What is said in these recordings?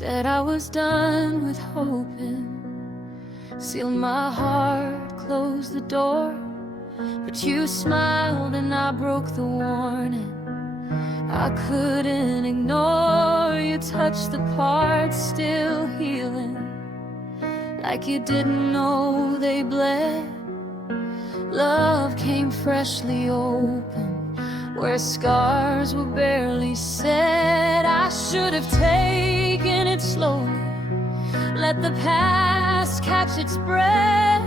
Said I was done with hoping, sealed my heart, closed the door. But you smiled and I broke the warning. I couldn't ignore you, touched the parts still healing, like you didn't know they bled. Love came freshly open, where scars were barely set. I should have taken it slowly, let the past catch its breath.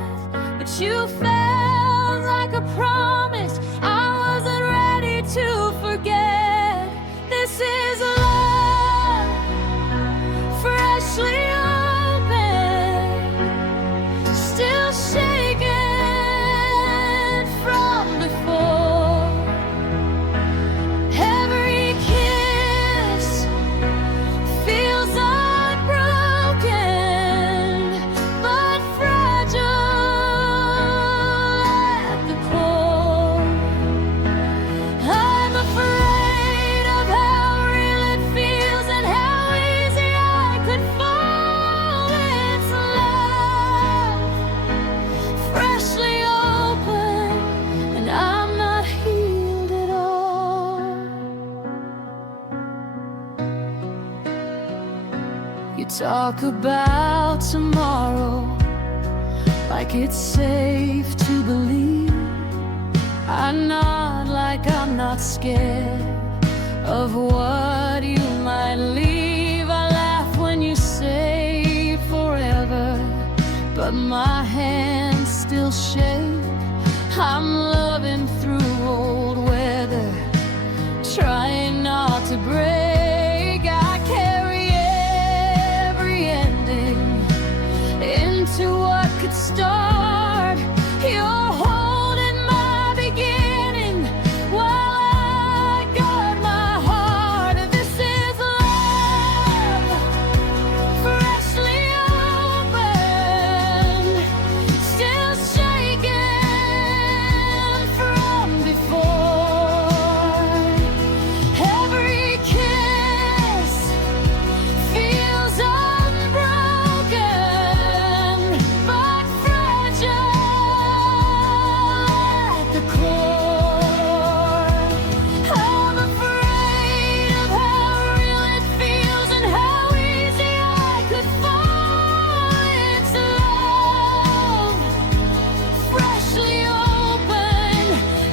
But you felt like a promise I wasn't ready to forget. This is love, freshly open, still shaking from before. Every kiss feels unbroken, but fragile at the core. I'm afraid of how real it feels and how easy I could fall into love. Freshly open, and I'm not healed at all. You talk about tomorrow like it's safe to believe. I nod like I'm not scared of what you might leave. I laugh when you say forever, but my hands still shake. I'm loving through old weather, trying not to break. I carry every ending into what could start. You're holding my beginning while I guard my heart. This is love, freshly open, still shaking from before. Every kiss feels unbroken, but fragile at the core. I'm afraid of how real it feels and how easy I could fall into love. Freshly open,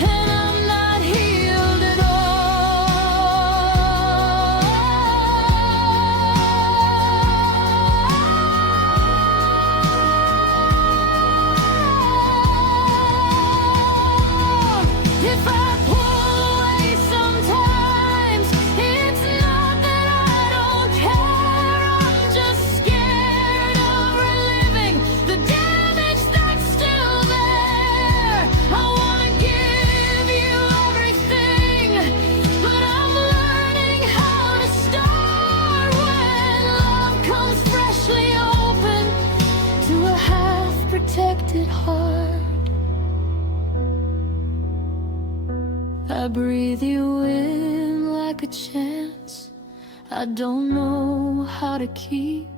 and I'm not healed at all. If I pull away sometimes, it's not that I don't care. I'm just scared of reliving the damage that's still there. I wanna give you everything, but I'm learning how to start when love comes freshly open to a half-protected heart. I breathe you in like a chance I don't know how to keep.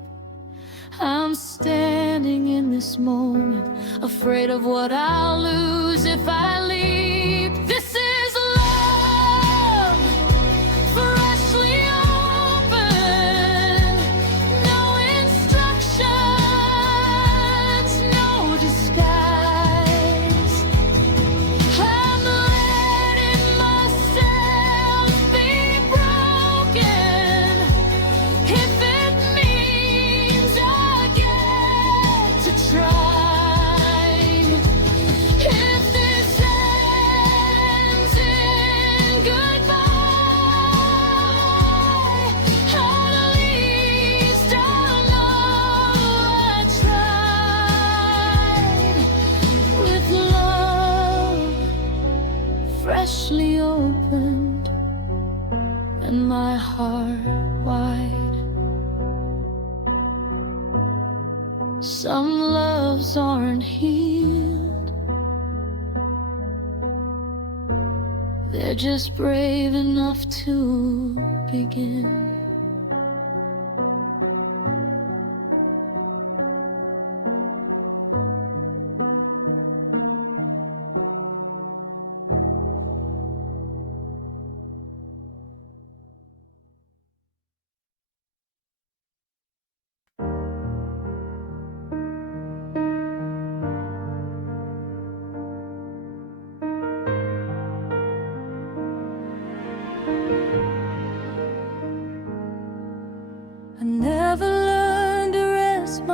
I'm standing in this moment, afraid of what I'll lose if I leap. This is love, freshly open, no instructions, no disguise. I'm letting myself be broken, if it means I get to try. If this ends in goodbye, at least I'll know I tried. With love freshly opened and my heart wide. Some loves aren't healed, they're just brave enough to begin.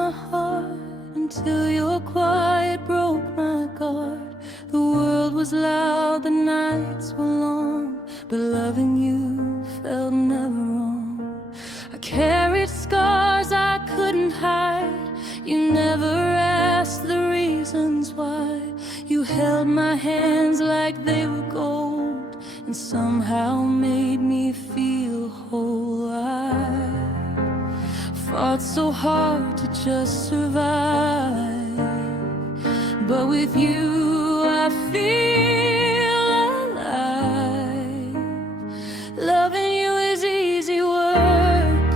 my heart until your quiet broke my guard. The world was loud, the nights were long, but loving you felt never wrong. I carried scars I couldn't hide. You never asked the reasons why. You held my hands like they were gold and somehow made me feel whole. I fought so hard to just survive, but with you I feel alive. Loving you is easy work,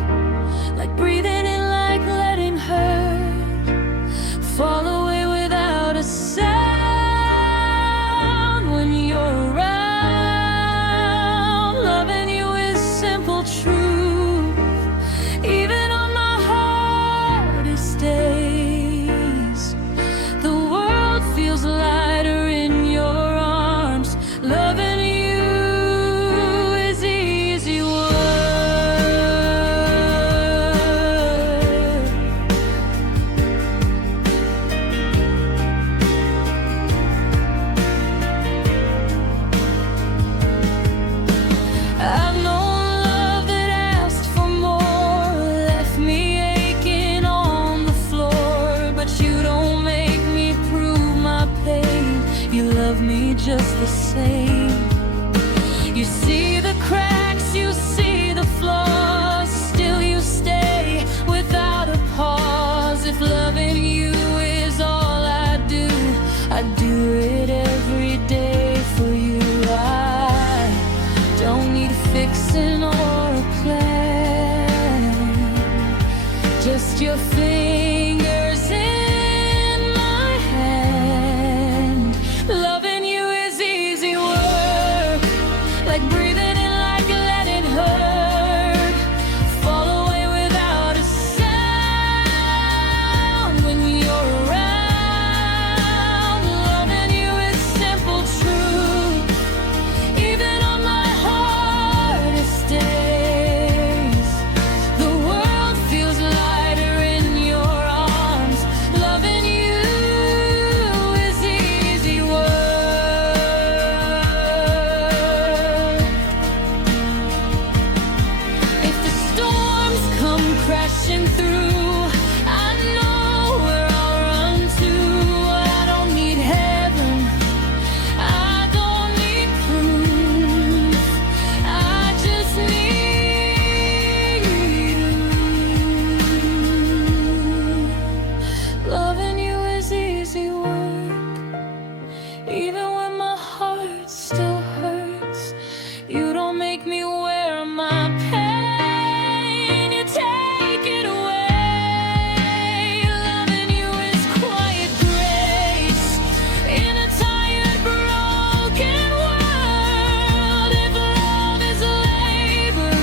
like breathing in, like letting hurt fall away without a sound when you're around. Loving you is simple truth, even on my hardest days. The world feels lighter in your arms. Loving you is easy work. I've known love that asked for more, left me aching on the floor, but you don't make me prove my pain. You love me just the same. You see the cracks, you see the flaws, still you stay without a pause. If loving you is all I do it every day for you. I don't need fixing or a plan, just your fingers in my hand. Loving you is easy work, like breathing in, like letting hurt fall away without a sound when you're around. Loving you is simple truth, even on my hardest days. The world feels lighter in your arms. Loving you is easy work. If the storms come crashing through, I know where I'll run to. I don't need heaven, I don't need proof, I just need you. Loving you is easy work, even when my heart still hurts. You don't make me wear my pain, you take it away. Loving you is quiet grace in a tired, broken world. If love is labor,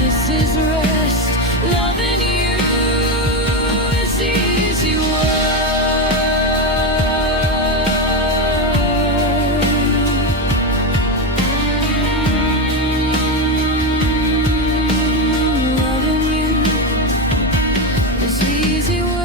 this is rest. Loving you is easy Loving you is easy work.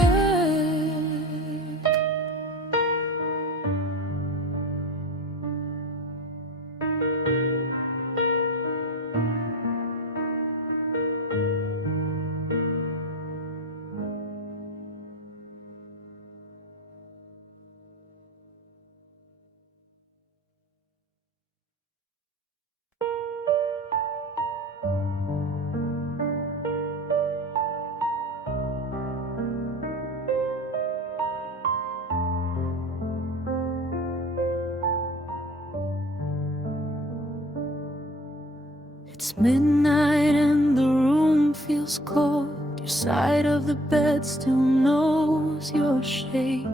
It's midnight and the room feels cold. Your side of the bed still knows your shape.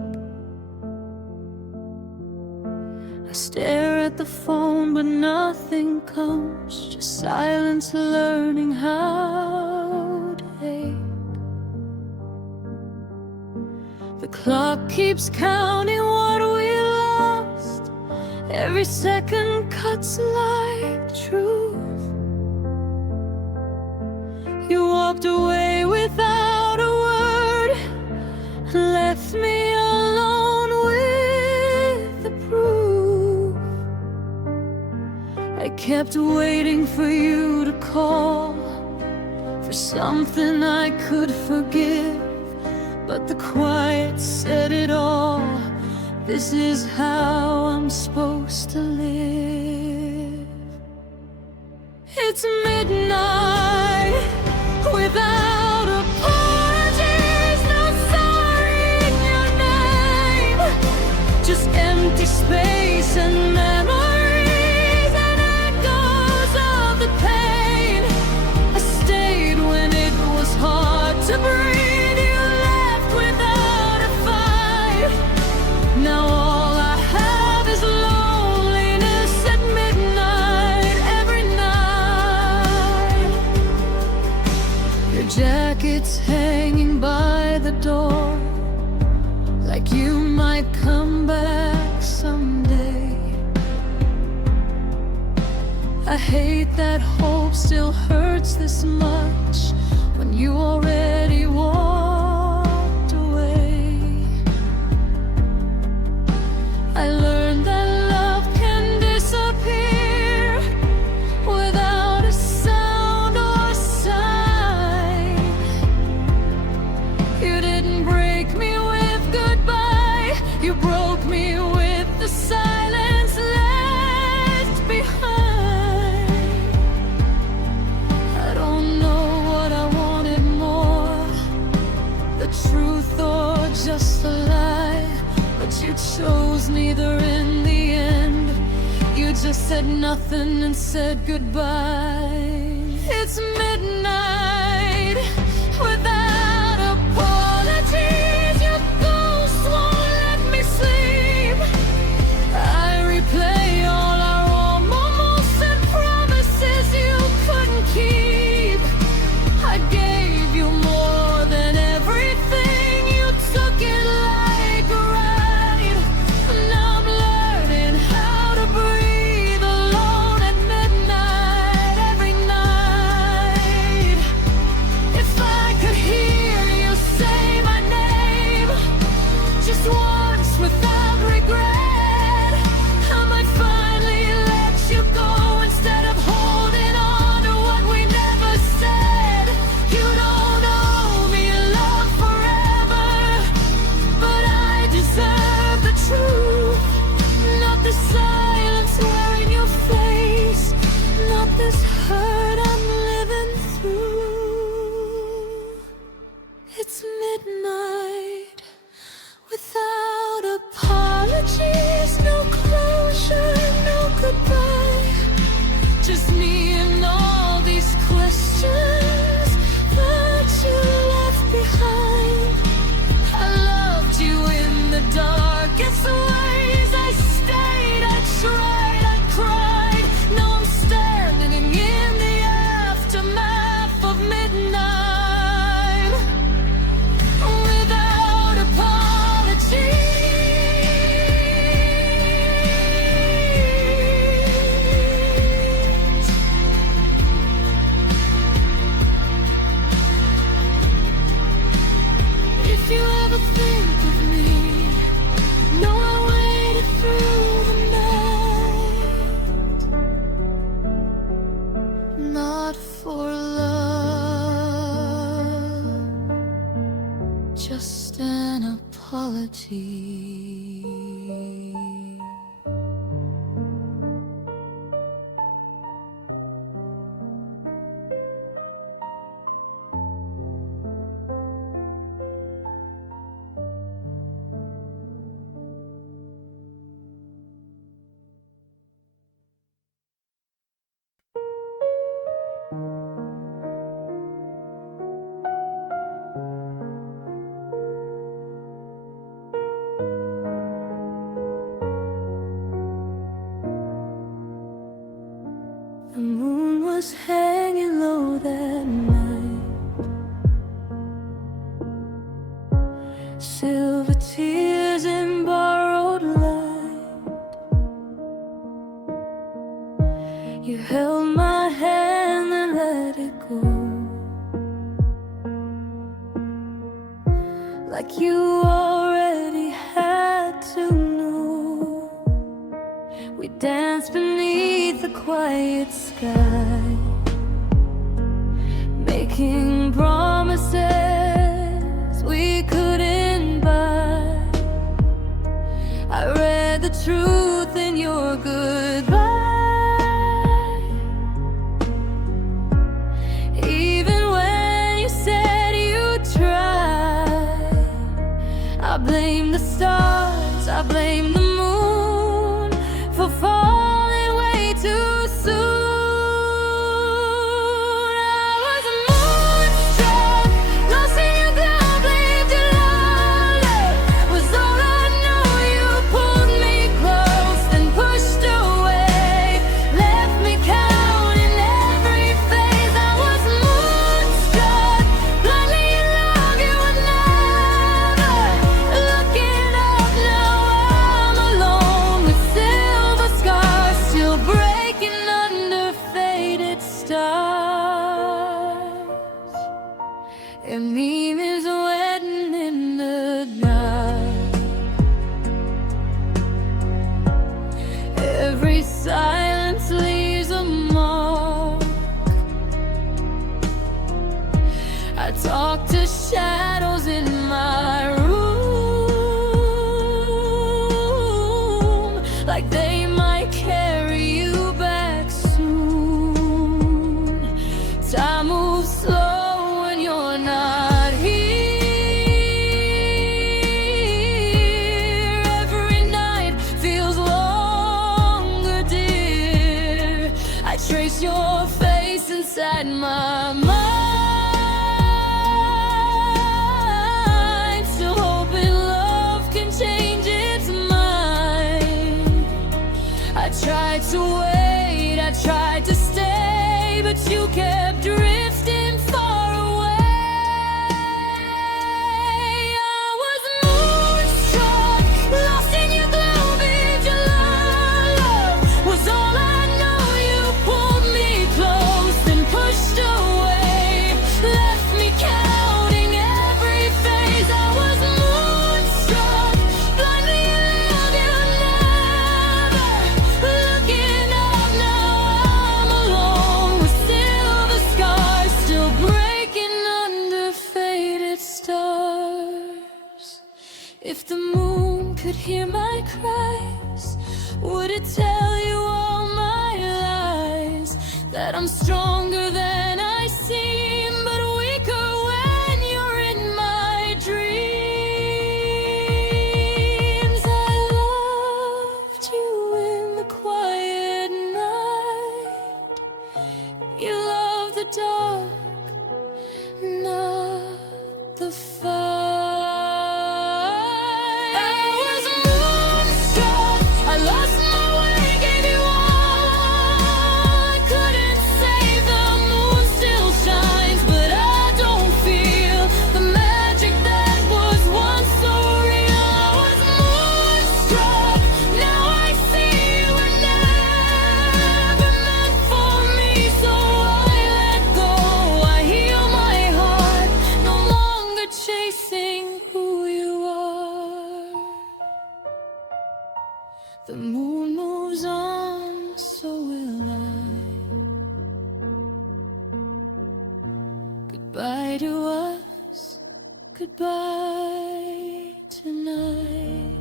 I stare at the phone but nothing comes, just silence learning how to hate. The clock keeps counting what we lost. Every second cuts like truth. You walked away without a word, kept waiting for you to call, for something I could forgive, but the quiet said it all. This is how I'm supposed to live. It's midnight without apologies, no sorry in your name, just empty space and memories and echoes of the pain. I stayed when it was hard to breathe. You left without a fight. Now all I have is loneliness at midnight every night. Your jacket's hanging by the door, like you might come back someday. I hate that hope still hurts this much when you already walked away. I learned that love can disappear without a sound or sign. You didn't break me with goodbye, you broke me with the silence left behind. I don't know what I wanted more, the truth or just a lie, but you chose neither in the end. You just said nothing and said goodbye. It's midnight without apologies. Your ghost won't let me sleep. I replay all our almost and promises you couldn't keep. I gave you more than everything. You took it like a ride. Now I'm learning how to breathe alone at midnight every night. If I could hear you say my name just once without regret, I might finally let you go instead of holding on to what we never said. You don't owe me love forever, but I deserve the truth, not the silence wearing your face, not this hurt I'm living through. It's midnight without apologies, no closure, no goodbye, just me and all these questions that you left behind. I loved you in the darkest ways. I stayed, I tried, I cried. Now I'm standing in the aftermath of midnight without apologies. If you ever think of me, know I waited through the night, not for love, just an apology. The moon was hanging low that night, silver tears in borrowed light. You held my hand and let it go, like you already had to know. We danced beneath beneath the quiet sky, making promises we couldn't buy. I read the truth in your goodbye. Even when you said you'd try, I blame the stars, I blame the moon for falling way too soon. And me is waiting in the night. Every silence leaves a mark. I talk to shadows in my room, like they might carry you back soon. Time moves slow. Trace your face inside my mind, still hoping love can change its mind. I tried to wait, I tried to stay, but you kept drifting far away. I was moonstruck, lost in your glow, babe. Your love was all I pushed away, left me counting every phase. I was moonstruck, blindly in love, you never looking up. Now I'm alone with silver scars, still breaking under faded stars. If the moon could hear my cries, would it tell you all my lies? That I'm stronger than I seem, but weaker when you're in my dreams. I loved you in the quiet night. You love the dark, not the fight. I was moonstruck, I lost my way, gave you all I couldn't save. The moon still shines, but I don't feel the magic that was once so real. I was moonstruck, now I see you were never meant for me. So I let go, I heal my heart, no longer chasing who you are. The moon moves on, so will I. Goodbye to us, goodbye tonight.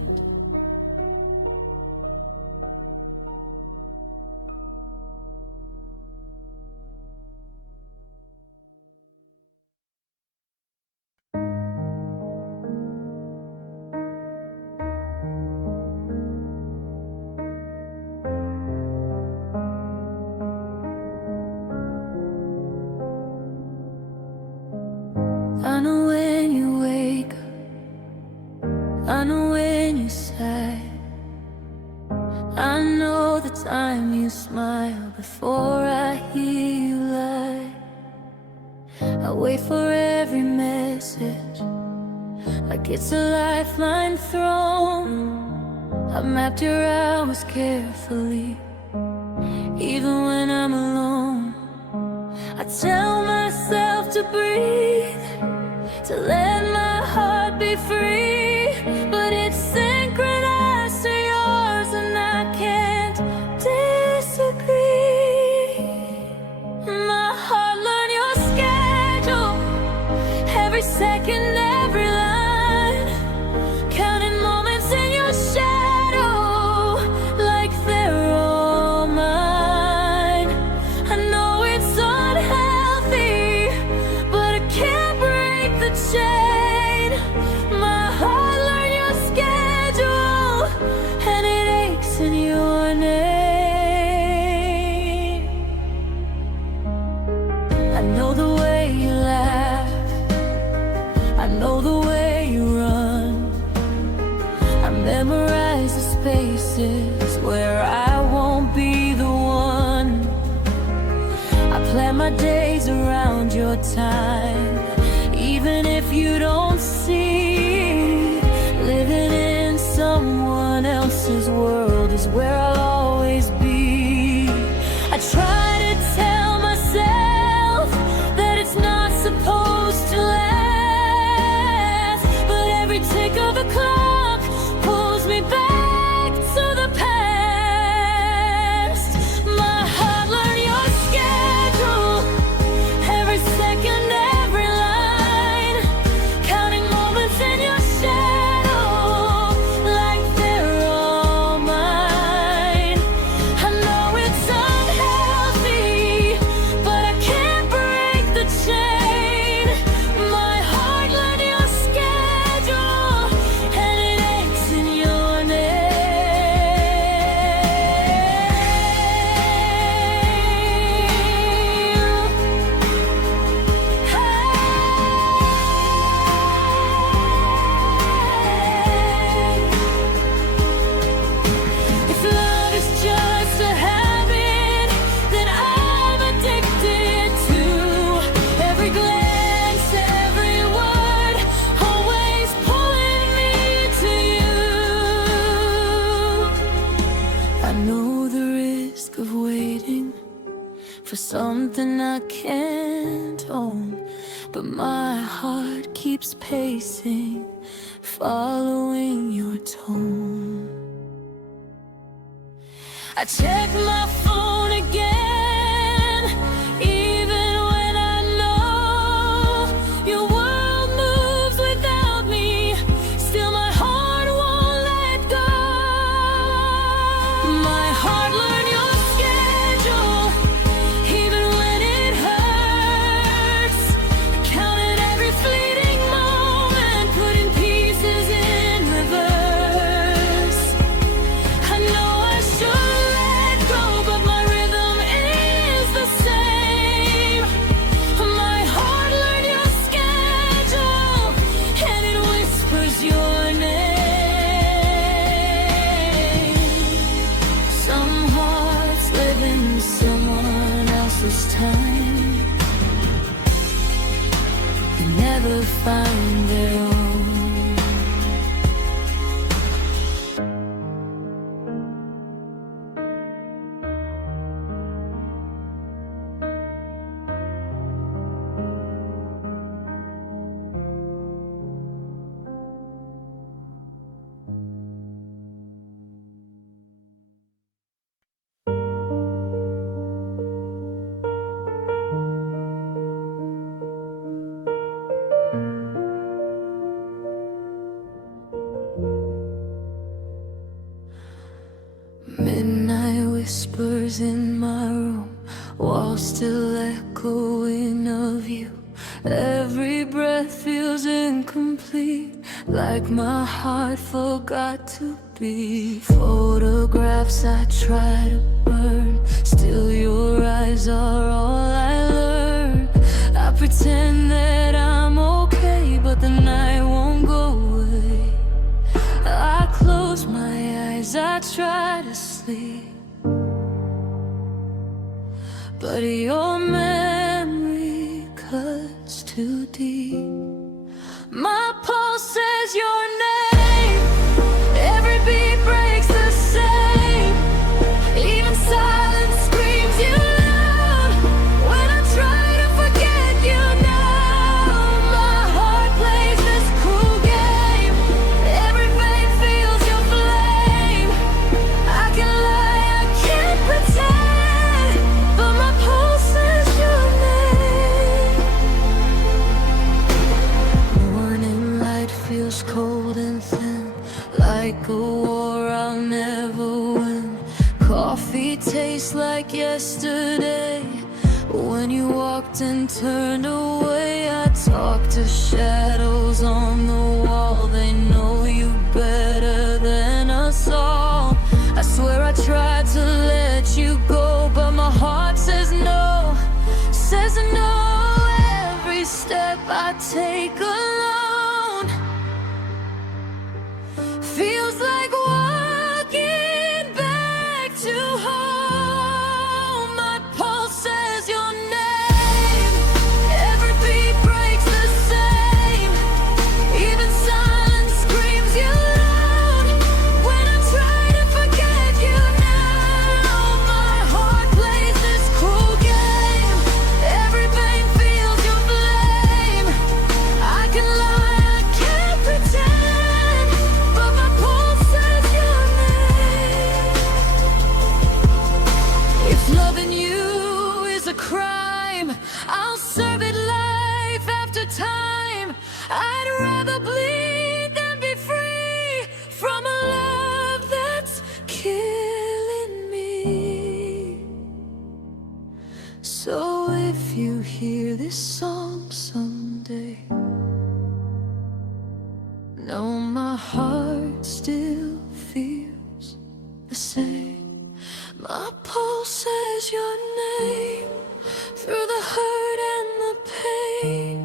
I know when you wake up, I know when you sigh, I know the time you smile before I hear you lie. I wait for every message like it's a lifeline thrown. I've mapped your hours carefully, even when I'm alone. I tell myself to breathe, to let my heart be free, but it's synchronized to yours and I can't disagree. time. Even if you don't see, living in someone else's world is where I'll always be. I try to tell myself that it's not supposed to last, but every tick of the clock pulls me back to the past. My heart, learn your schedule, every second, every line, counting moments in your shadow like they're all mine. I know it's unhealthy, but I can't break the chain. My heart, learn your schedule, and it aches in your If love is just a habit, then I'm addicted to every glance, every word, always pulling me to you. I know the risk of waiting for something I can't own, but my heart keeps pacing, following your tone. I check my phone again, even when I know your world moves without me. Still my heart won't let go. My heart, learn your schedule, even when it hurts. Counting every fleeting moment, putting pieces in reverse. I know I should let go, but my rhythm is the same. My heart, learn your schedule, and it whispers your name. Some hearts live in someone else's time, they never find their own. Midnight whispers in my room, walls still echoing of you. Every breath feels incomplete, like my heart forgot to beat. Photographs I try to burn, still your eyes are all I learn. I pretend that I'm okay, but the night won't go away. I close my eyes, I try to sleep, but your memory cuts too deep. My pulse says your name, every beat breaks the same. Even silence screams you loud when I try to forget you now. My heart plays this cruel game, every vein feels your flame. I can lie, I can't pretend, but my pulse says your name. Morning light feels cold and thin, like a war I'll never win. Coffee tastes like yesterday, when you walked and turned away. I talk to shadows on the wall, they know you better than us all. I swear I tried to let you go, but my heart says no, says no. Every step I take alone feels like walking back to home. My pulse says your name, every know my heart still feels the same. My pulse says your name through the hurt and the pain.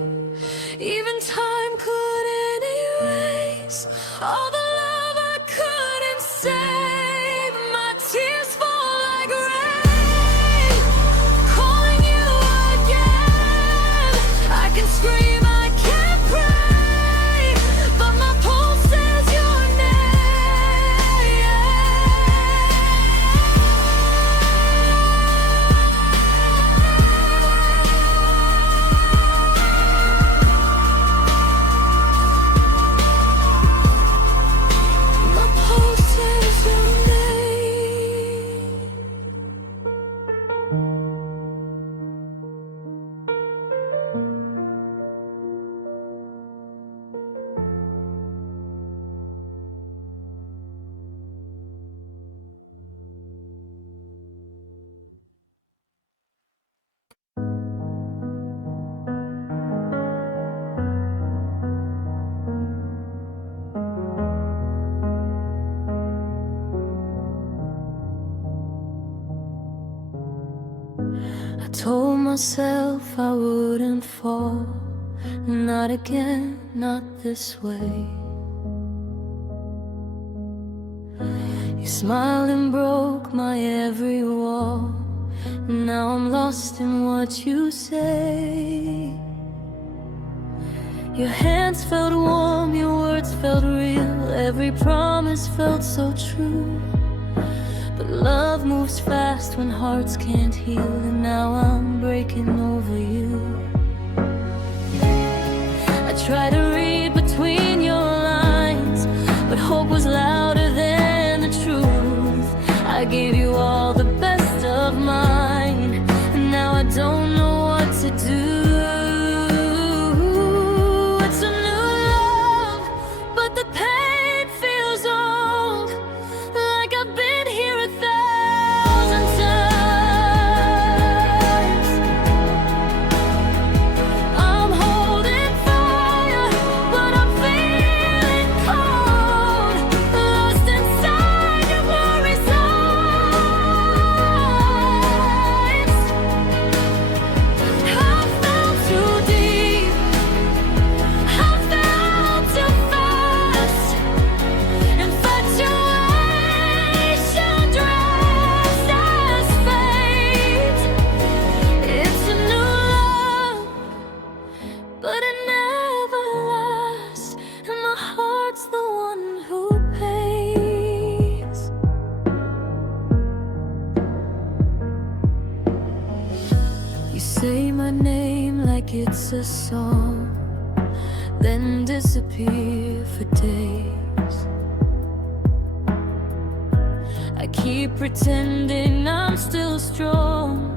Even time couldn't erase all the love I couldn't save. My tears fall like rain, calling you again. I can scream, I can't pray, but my pulse says your I told myself I wouldn't fall, not again, not this way. You smiled and broke my every wall. Now I'm lost in what you say. Your hands felt warm, your words felt real, every promise felt so true. But love moves fast when hearts can't heal, and now I'm breaking over you. I try to read between your lines, but hope was louder than the truth. I gave you all the best of mine, and now I don't know what to do. It's a new love, but the pain feels old, like I've been here 1,000 times. I'm holding fire, but I'm feeling cold, lost inside your blurry eyes. I fell too deep, I fell too fast. Infatuation dressed as fate. It's a new love, but it never lasts, and my heart's the one who pays. You say my name like it's a song, then disappear for days. I keep pretending I'm still strong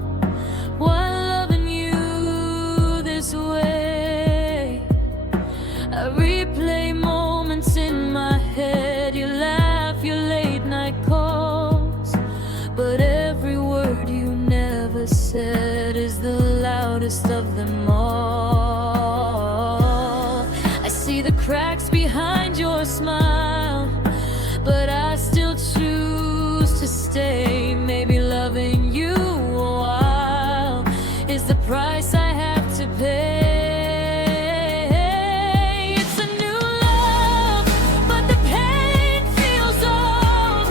while loving you this way. I replay moments in my head, you laugh, your late night calls, but every word you never said is the loudest of them all. I see the cracks behind your smile, but I still choose to stay. Maybe loving you a while is the price I have to pay. It's a new love, but the pain feels old,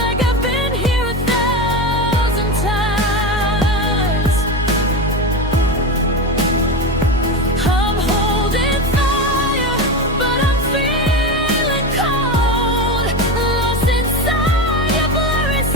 like I've been here 1,000 times. I'm holding fire, but I'm feeling cold, lost inside your blurry eyes.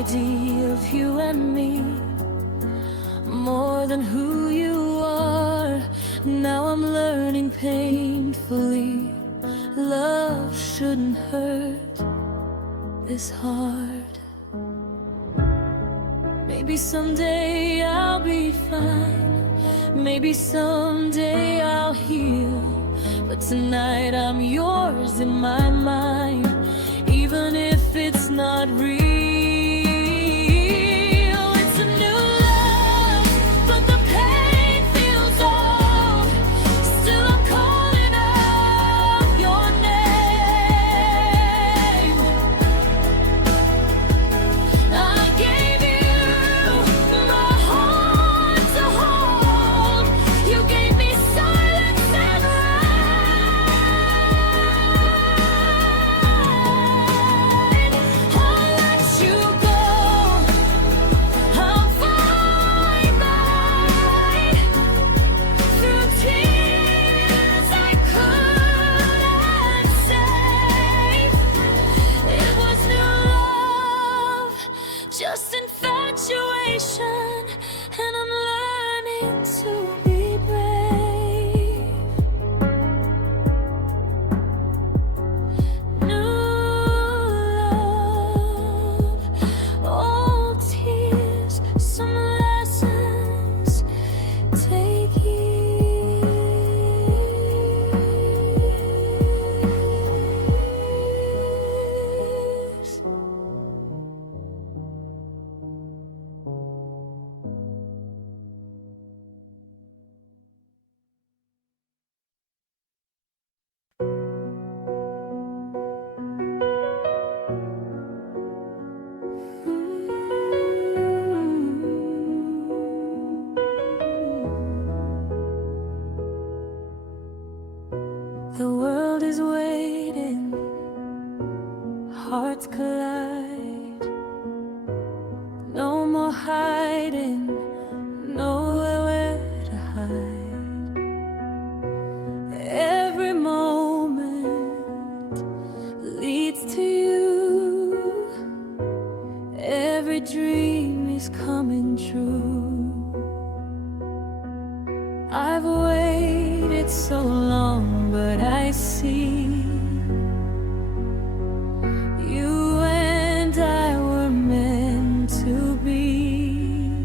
idea of you and me, more than who you are. Now I'm learning painfully, love shouldn't hurt this hard. Maybe someday I'll be fine, maybe someday I'll heal, but tonight I'm yours in my mind, even if it's not real. It's a new love, but the pain feels old. Still I'm calling out your name. I gave you my heart to hold. You gave me silence and rain. I'll let you go. I'll find mine. Through tears I couldn't save. It was new love, just infatuation, and I'm learning to be brave. New love, old tears, some lessons, take years. The world is waiting, hearts collide. No more hiding, nowhere where to hide. Every moment leads to you. Every dream is coming true. I've waited so long, but I see you and I were meant to be.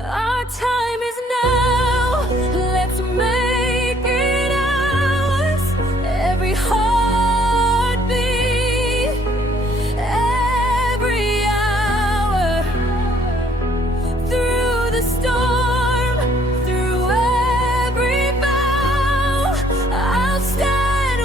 Our time is now, let's make it ours. Every heartbeat, every hour, through the storm, through every bow, I'll stand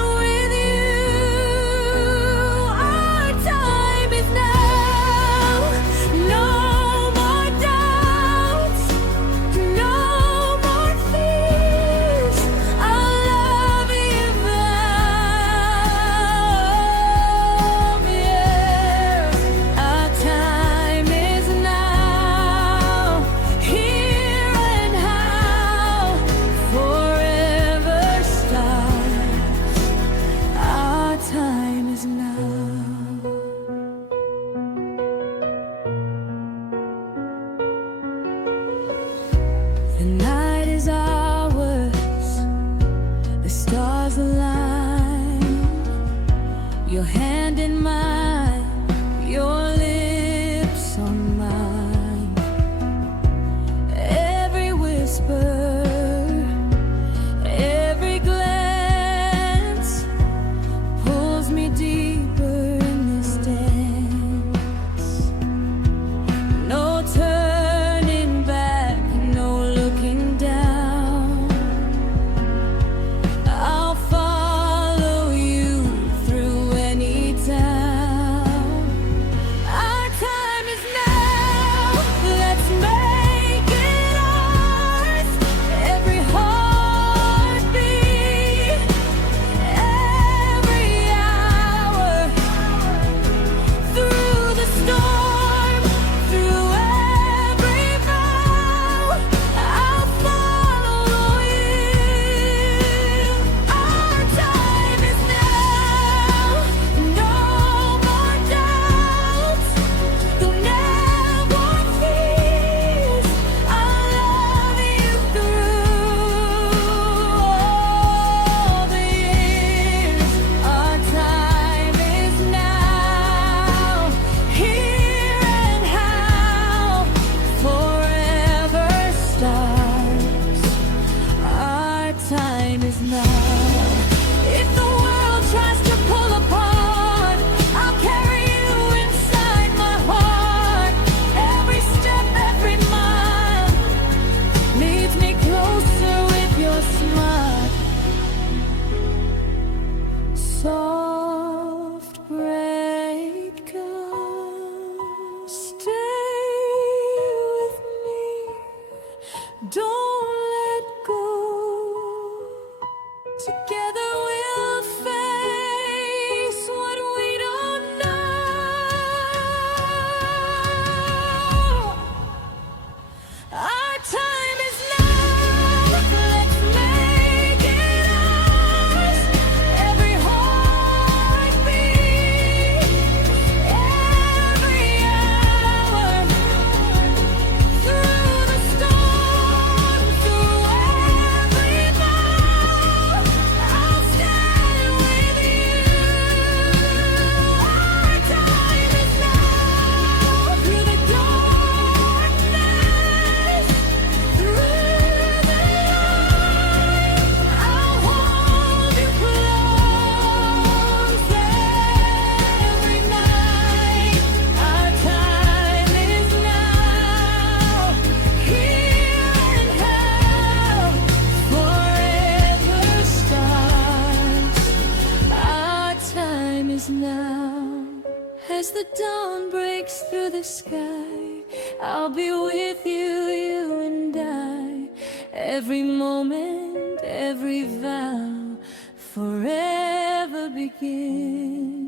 the dawn breaks through the sky, I'll be with you, you and I. Every moment, every vow forever begins.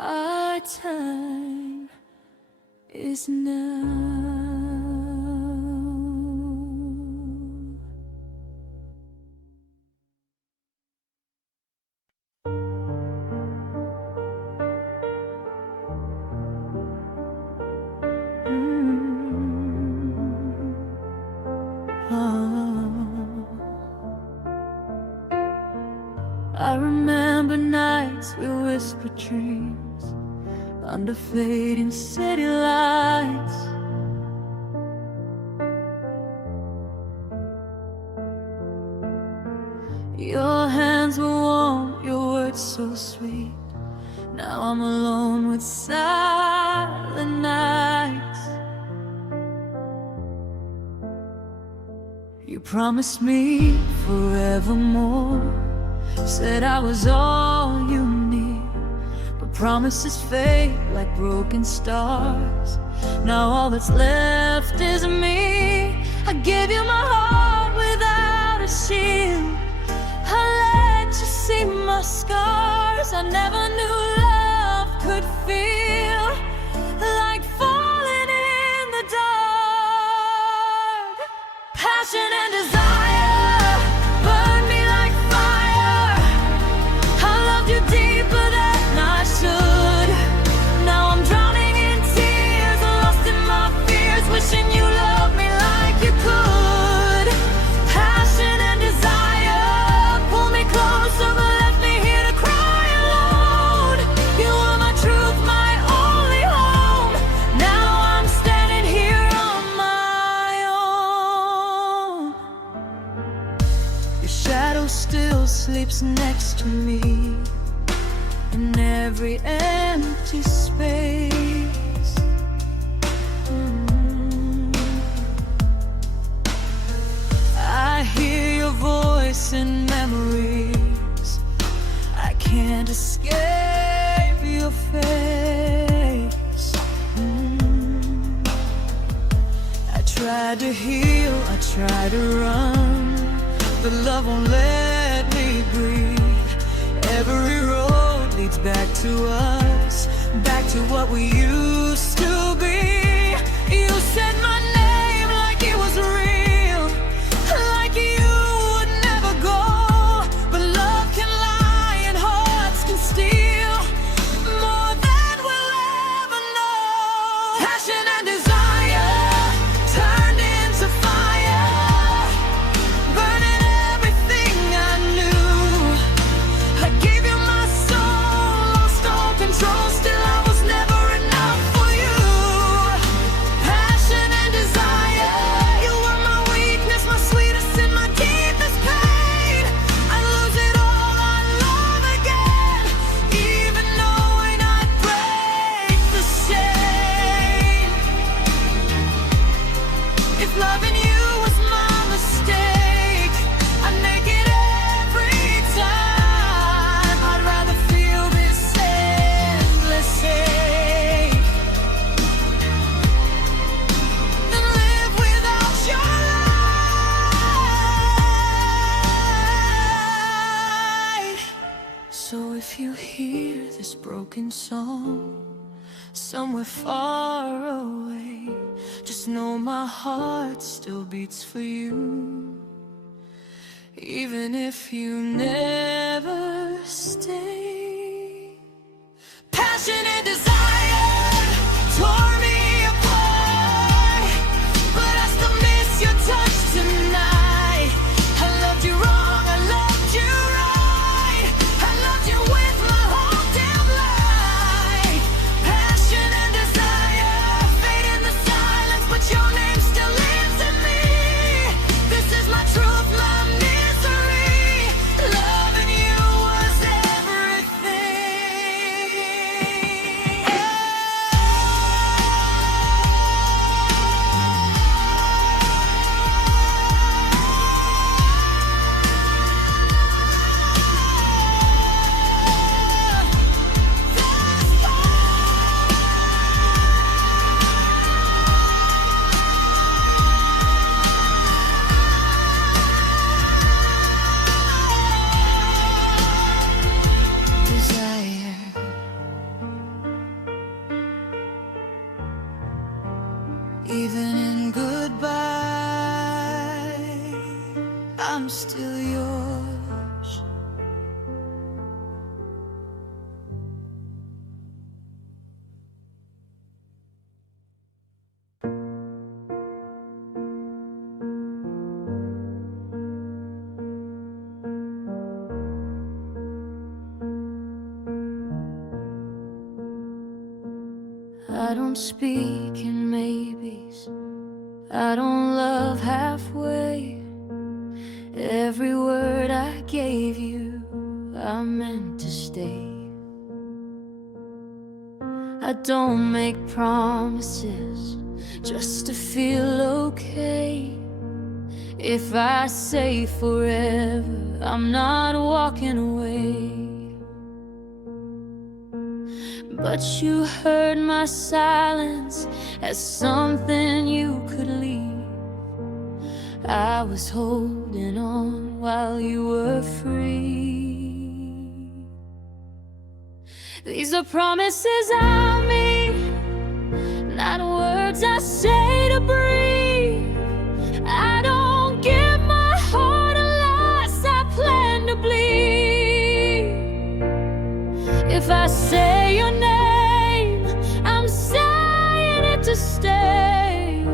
Our time is now. I remember nights we whispered dreams under fading city lights. Your hands were warm, your words so sweet. Now I'm alone with silent nights. You promised me forevermore, said I was all you need, but promises fade like broken stars. Now all that's left is me. I gave you my heart without a shield. I let you see my scars. I never knew love could feel like falling in the dark. Passion and desire burn me like fire. I loved you deeper than I should. Now I'm drowning in tears, lost in my fears, wishing you loved me like you could. Passion and desire pull me closer, but left me here to cry alone. You were my truth, my only home. Now I'm standing here on my own. Your shadow still sleeps next to me in every empty space. I hear your voice in memories. I can't escape your face. I tried to heal, I tried to run, but love won't let me breathe. Every road leads back to us, back to what we used to be. You said my name like it was real, like you would never go. But love can lie and hearts can steal more than we'll ever know. Passion and desire turned into fire, burning everything I knew. I gave you my soul, lost all control. Still I was never enough for you. Passion and desire, you were my weakness, my sweetest and my deepest pain. I'd lose it all on love again, even knowing I'd break the chain. If loving you was my mistake, I'd make it every time. I'd rather feel this endless ache than live without your light. So if you hear this broken song somewhere far away, just know my heart still beats for you, even if you never stay. Passion and desire tore me apart, but I still miss your touch tonight. I loved you wrong, I loved you right. I loved you with my whole damn life. Passion and desire fade in the silence, but your name still lives in me. This is my truth, my misery. Loving you was everything. Even in goodbye, I'm still yours. I don't speak in maybes, I don't love halfway. Every word I gave you, I meant to stay. I don't make promises just to feel okay. If I say forever, I'm not walking away. But you heard my silence as something you could leave. I was holding on while you were free. These are promises I made, not words I say to breathe. I don't give my heart unless I plan to bleed. If I say your name, I'm saying it to stay.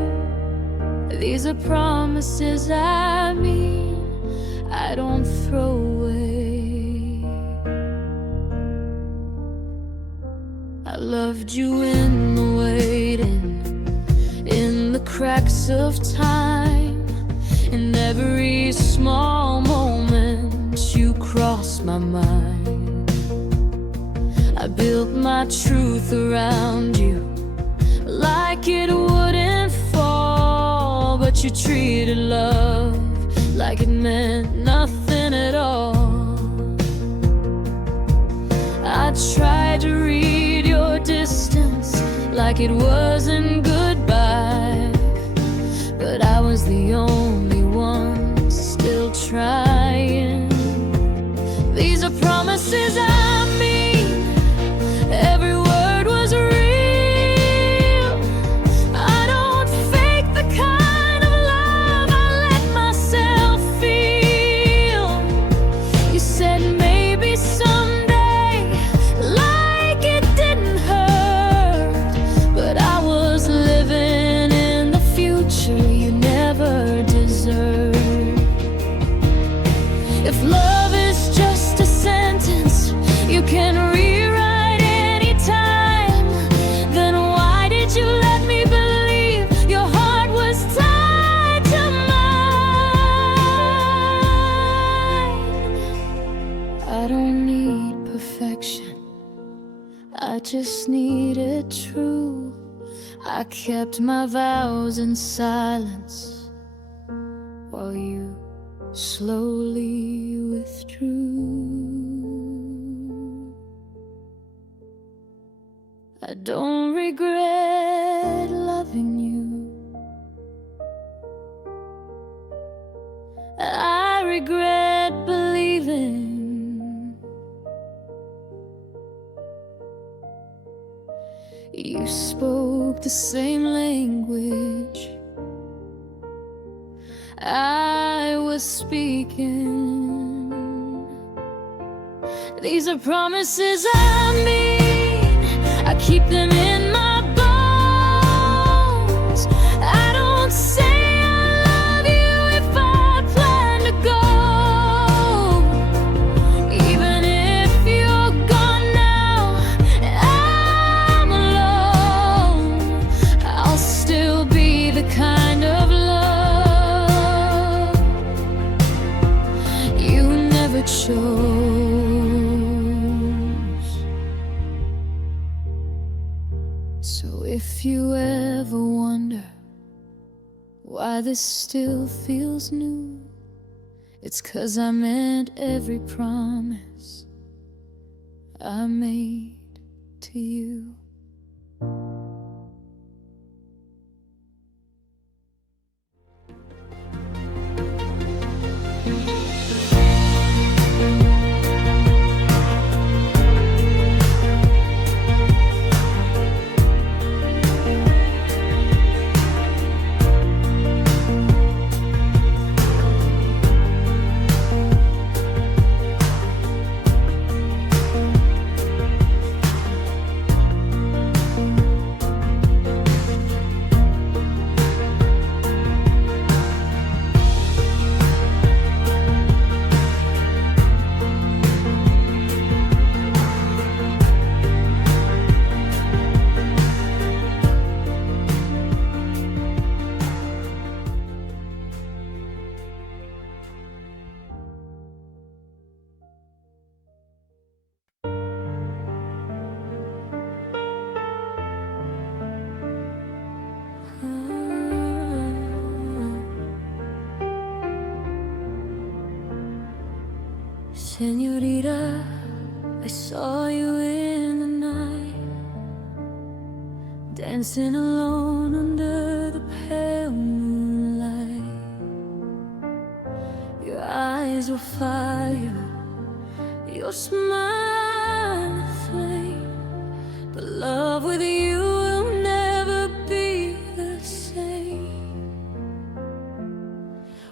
These are promises I mean, I don't throw away. I loved you in the waiting, in the cracks of time. In every small moment you crossed my mind. I built my truth around you like it wouldn't fall. But you treated love like it meant nothing at all. I tried to read your distance like it wasn't goodbye, but I was the only one still trying. These are promises I mean, every word was real. I don't fake the kind of love I let myself feel. You said maybe someday, like it didn't hurt, but I was living in the future you never deserved. If love is just a sentence you can rewrite anytime, then why did you let me believe your heart was tied to mine? I don't need perfection, I just need it true. I kept my vows in silence while you slowly withdrew. I don't regret loving you, I regret believing. You spoke the same language I was speaking. These are promises I mean, I keep them in my bones. I don't say I love you if I plan to go. Even if you're gone now and I'm alone, I'll still be the kind of love you never chose. So if you ever wonder why this still feels new, it's 'cause I meant every promise I made to you. Señorita, I saw you in the night, dancing alone under the pale moonlight. Your eyes were fire, your smile a flame, but love with you will never be the same.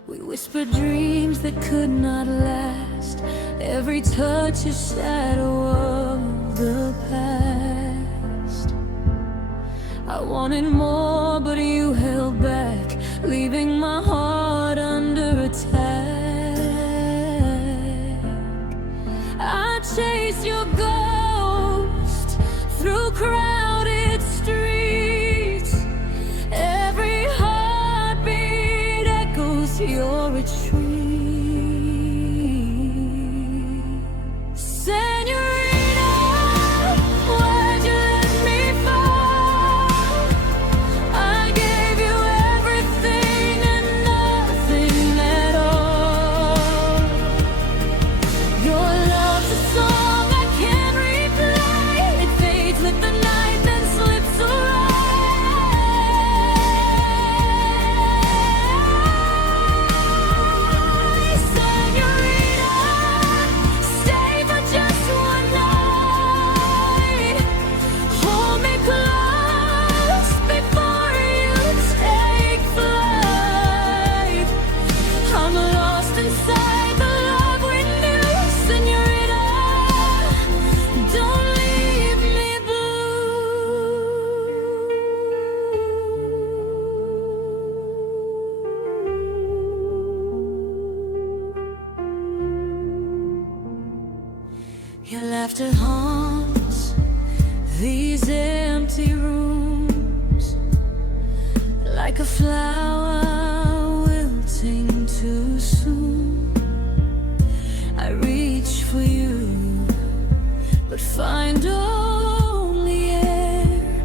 We whispered dreams that could not last, every touch a shadow of the past. I wanted more, but you held back, leaving my heart under attack. I chased your ghost through crowded streets, every heartbeat echoes your retreat. Your laughter haunts these empty rooms, like a flower wilting too soon. I reach for you, but find only air,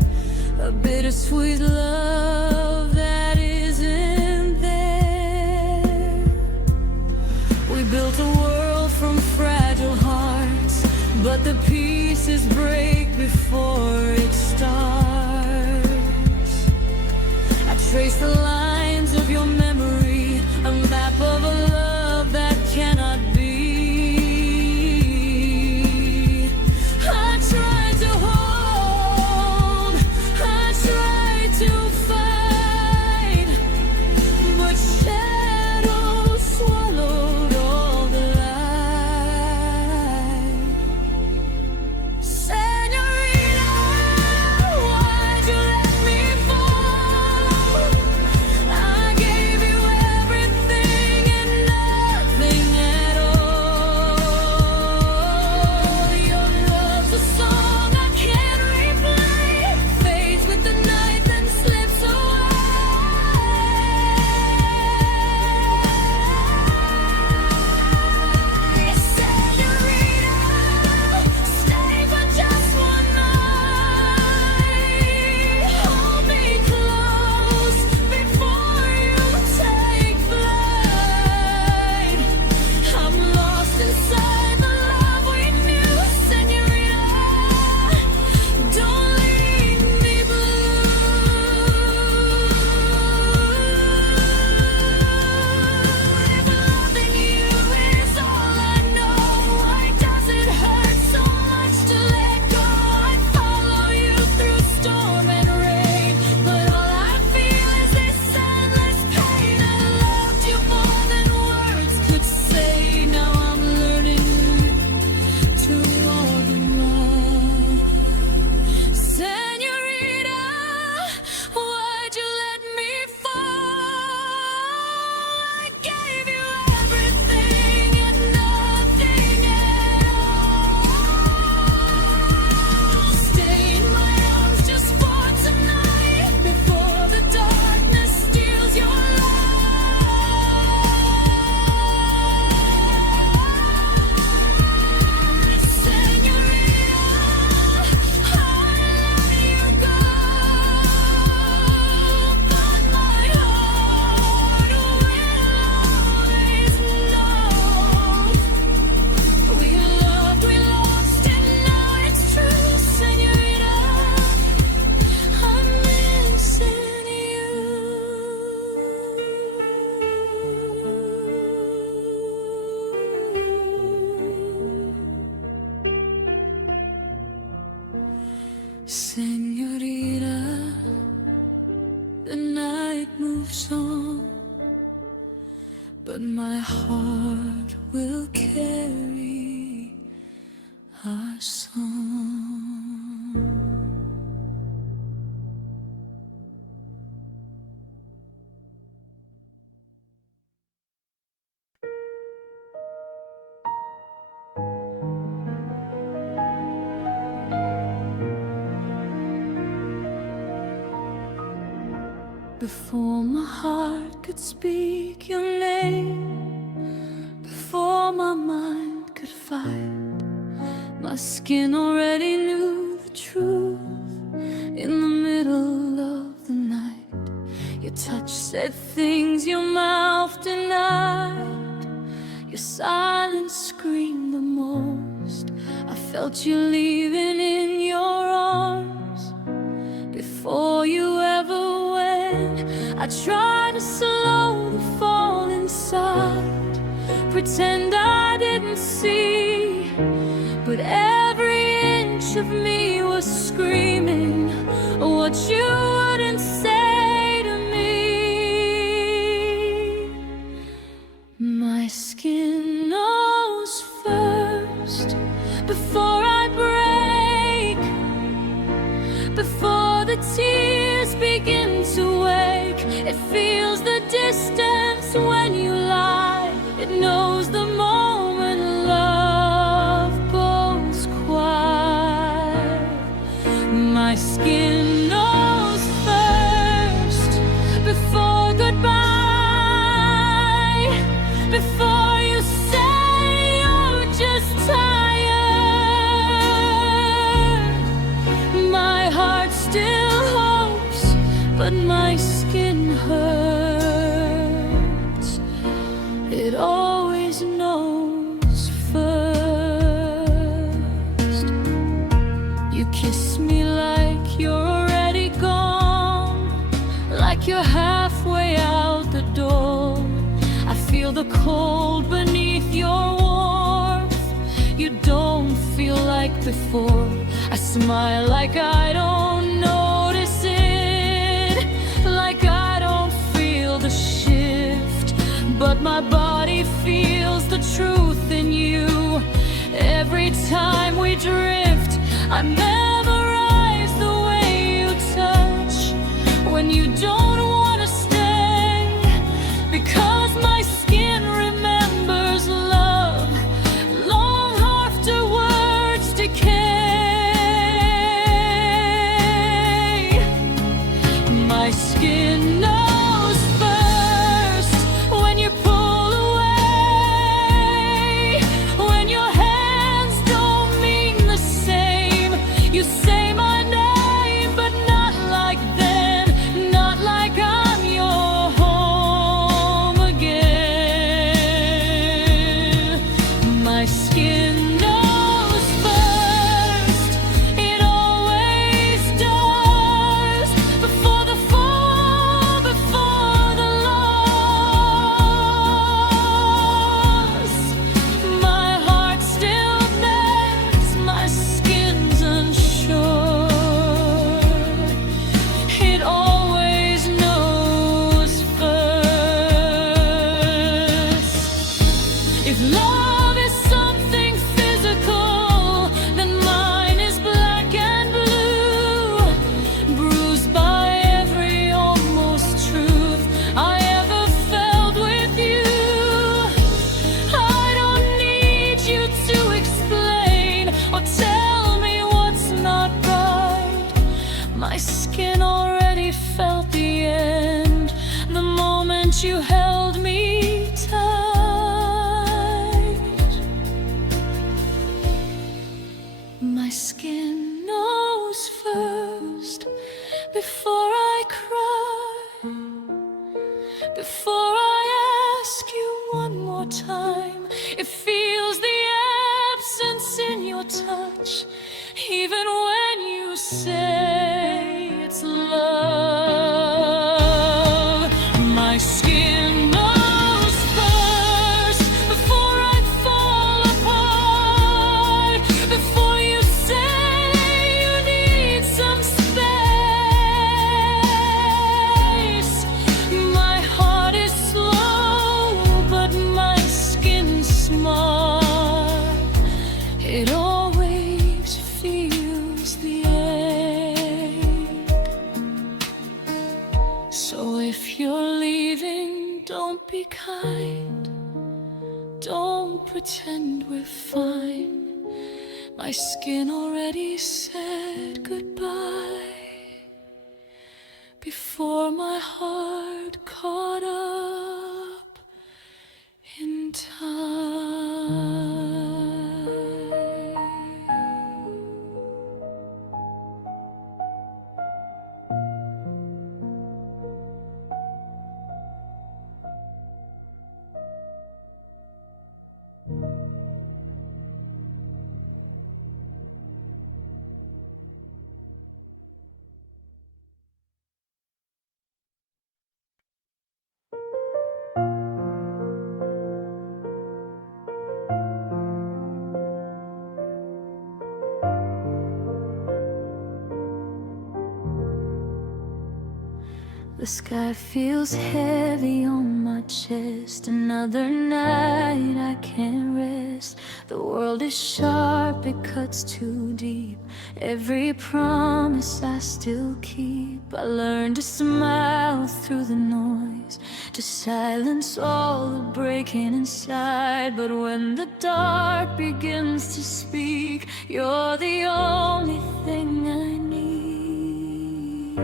a bittersweet love that isn't there. We built a world from fragile hearts, but the pieces break before it starts. I trace the lines of your memory, a map of a love that cannot be. I tried to hold, I tried to fight, but shadows swallowed all the light. Señorita, heart will carry our song. Before my heart could speak your name, before my mind could fight, my skin already knew the truth. In the middle of the night, your touch said things your mouth denied. Your silence screamed the most. I felt you leaving in your arms before you ever went. I tried to slow the fall inside, pretend I didn't see, but every inch of me was screaming what you wouldn't say to me. My skin knows first, before I break, before the tears begin to wake. It feels the distance when you lie. It knows the moment love goes quiet. My skin knows first, before goodbye, before you say you're just tired. My heart still hopes, but my skin hurts. It always knows first. You kiss me like you're already gone, like you're halfway out the door. I feel the cold beneath your warmth. You don't feel like before. I smile like I don't notice it, like I don't feel the shift, but my body feels the truth in you. Every time we drift, I memorize the way you touch when you don't want to stay, because my skin remembers love long after words decay. My skin knows first when you pull away, when your hands don't mean the same. You say my name, but not like then, not like I'm your home again. My skin knows first, it always does, before the fall, before the loss. My heart still beats, my skin's unsure. It always knows first. If love is something physical, then mine is black and blue, bruised by every almost truth I ever felt with you. I don't need you to explain or tell me what's not right. My skin already felt the end the moment you held me tight. My skin knows first, before I cry, before I ask you one more time. It feels the absence in your touch, even when you say it's love. My skin knows first, before I fall apart, before you say you need some space. So if you're leaving, don't be kind. Don't pretend we're fine. My skin already said goodbye before my heart caught up in time. The sky feels heavy on my chest. Another night I can't rest. The world is sharp, it cuts too deep. Every promise I still keep. I learned to smile through the noise, to silence all the breaking inside. But when the dark begins to speak, you're the only thing I need.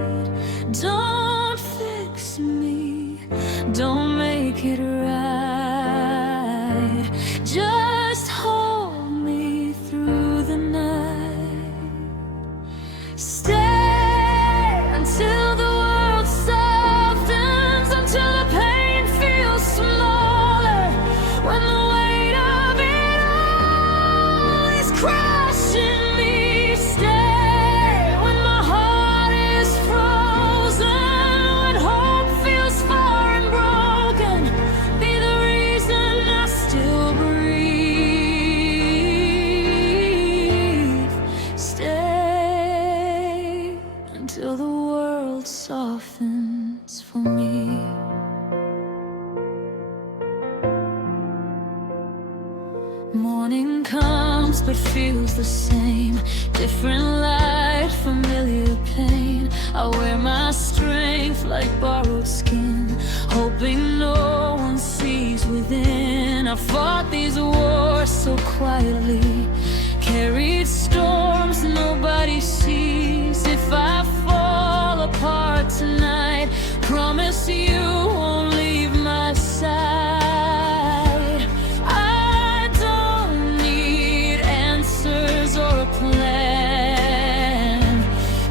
Don't fix me, don't make it right. Just hold me through the night. Stay until the world softens, until the pain feels smaller. When the weight of it all is crushing me, stay when my heart is frozen, when hope feels far and broken. Be the reason I still breathe. Stay until the world softens for me. Morning comes but feels the same. Different light, familiar pain. I wear my strength like borrowed skin, hoping no one sees within. I fought these wars so quietly, carried storms nobody sees. If I fall apart tonight, promise you won't leave my side. I don't need answers or a plan,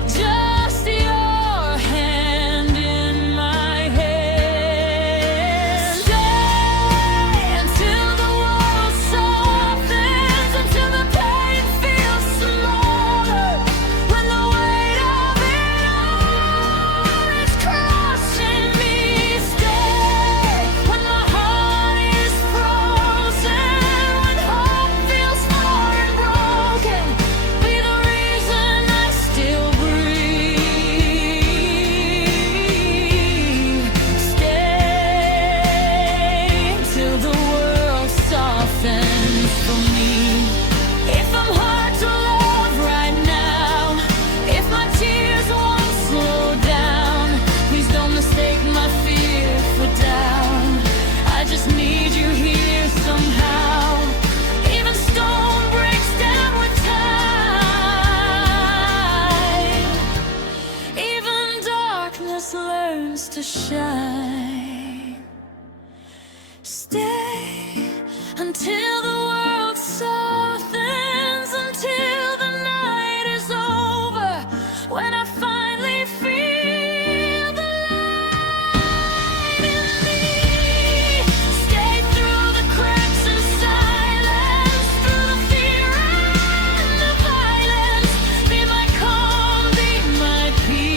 just your hand in my hand. Stay until the world softens, until the pain feels smaller. When the weight of it all is crushing me, stay when my heart is frozen, when hope feels far and broken. Be the reason I still breathe. Stay till the world softens for me. If I'm hard to love right now, if my tears won't slow down, please don't mistake my fear for doubt. I just need you here somehow. Even stone breaks down with time. Even darkness learns to shine. Stay until the world softens, until the night is over. When I finally feel the light in me, stay through the cracks and silence, through the fear and the violence. Be my calm, be my peace.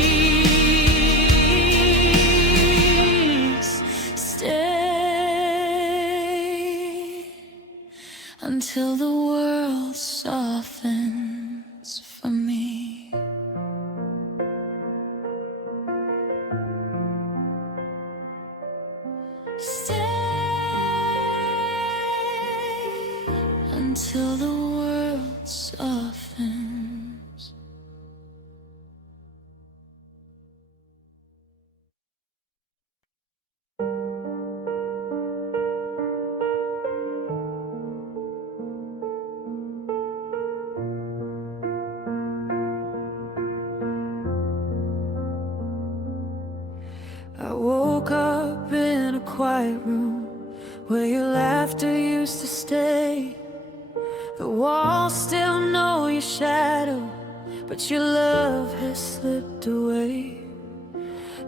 Stay until the world softens for me. Stay until the world softens. quiet room where your laughter used to stay. The walls still know your shadow, but your love has slipped away.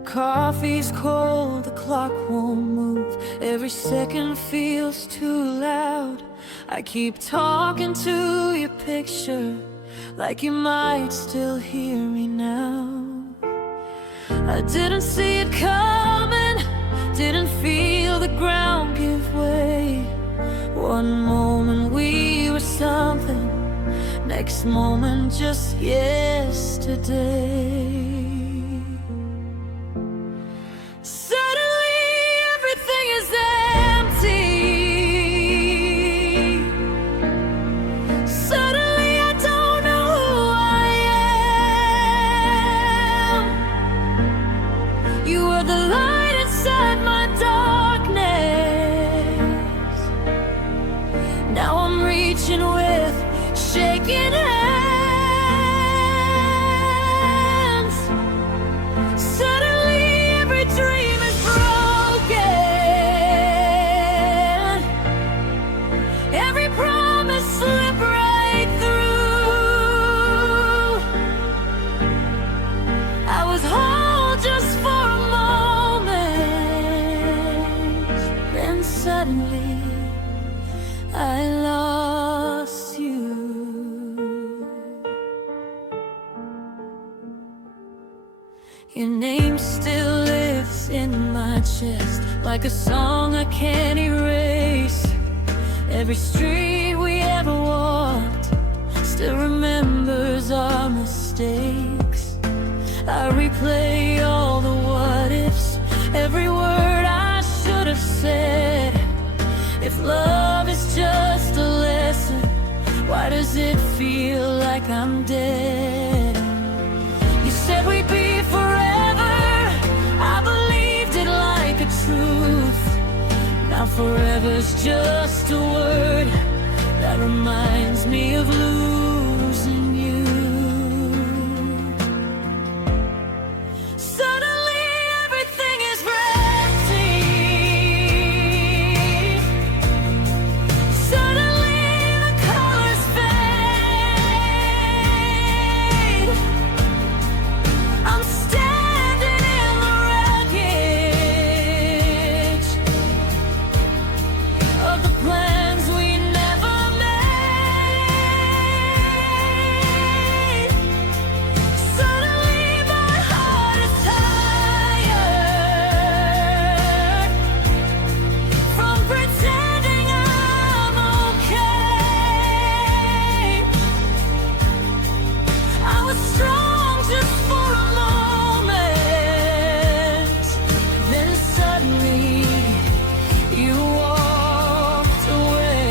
Coffee's cold, the clock won't move, every second feels too loud. I keep talking to your picture, like you might still hear me now. I didn't see it coming, didn't feel the ground give way. One moment we were something, next moment just yesterday. Suddenly everything is empty. Suddenly I don't know who I am. You were the light inside my darkness. Now I'm reaching with shaking hands. Suddenly every dream is broken, every promise slipped right through. I was whole just for a moment, then suddenly I lost you. Your name still lives in my chest, like a song I can't erase. Every street we ever walked still remembers our mistakes. I replay all the what ifs, every word I should have said. If love is just a lesson, why does it feel like I'm dead? You said we'd be forever, I believed it like a truth. Now forever's just a word that reminds me of losing you. Suddenly everything is empty. Suddenly the colors fade. I'm standing in the wreckage of the plans we never made. Suddenly my heart is tired from pretending I'm okay. I was strong just for a moment, then suddenly you walked away.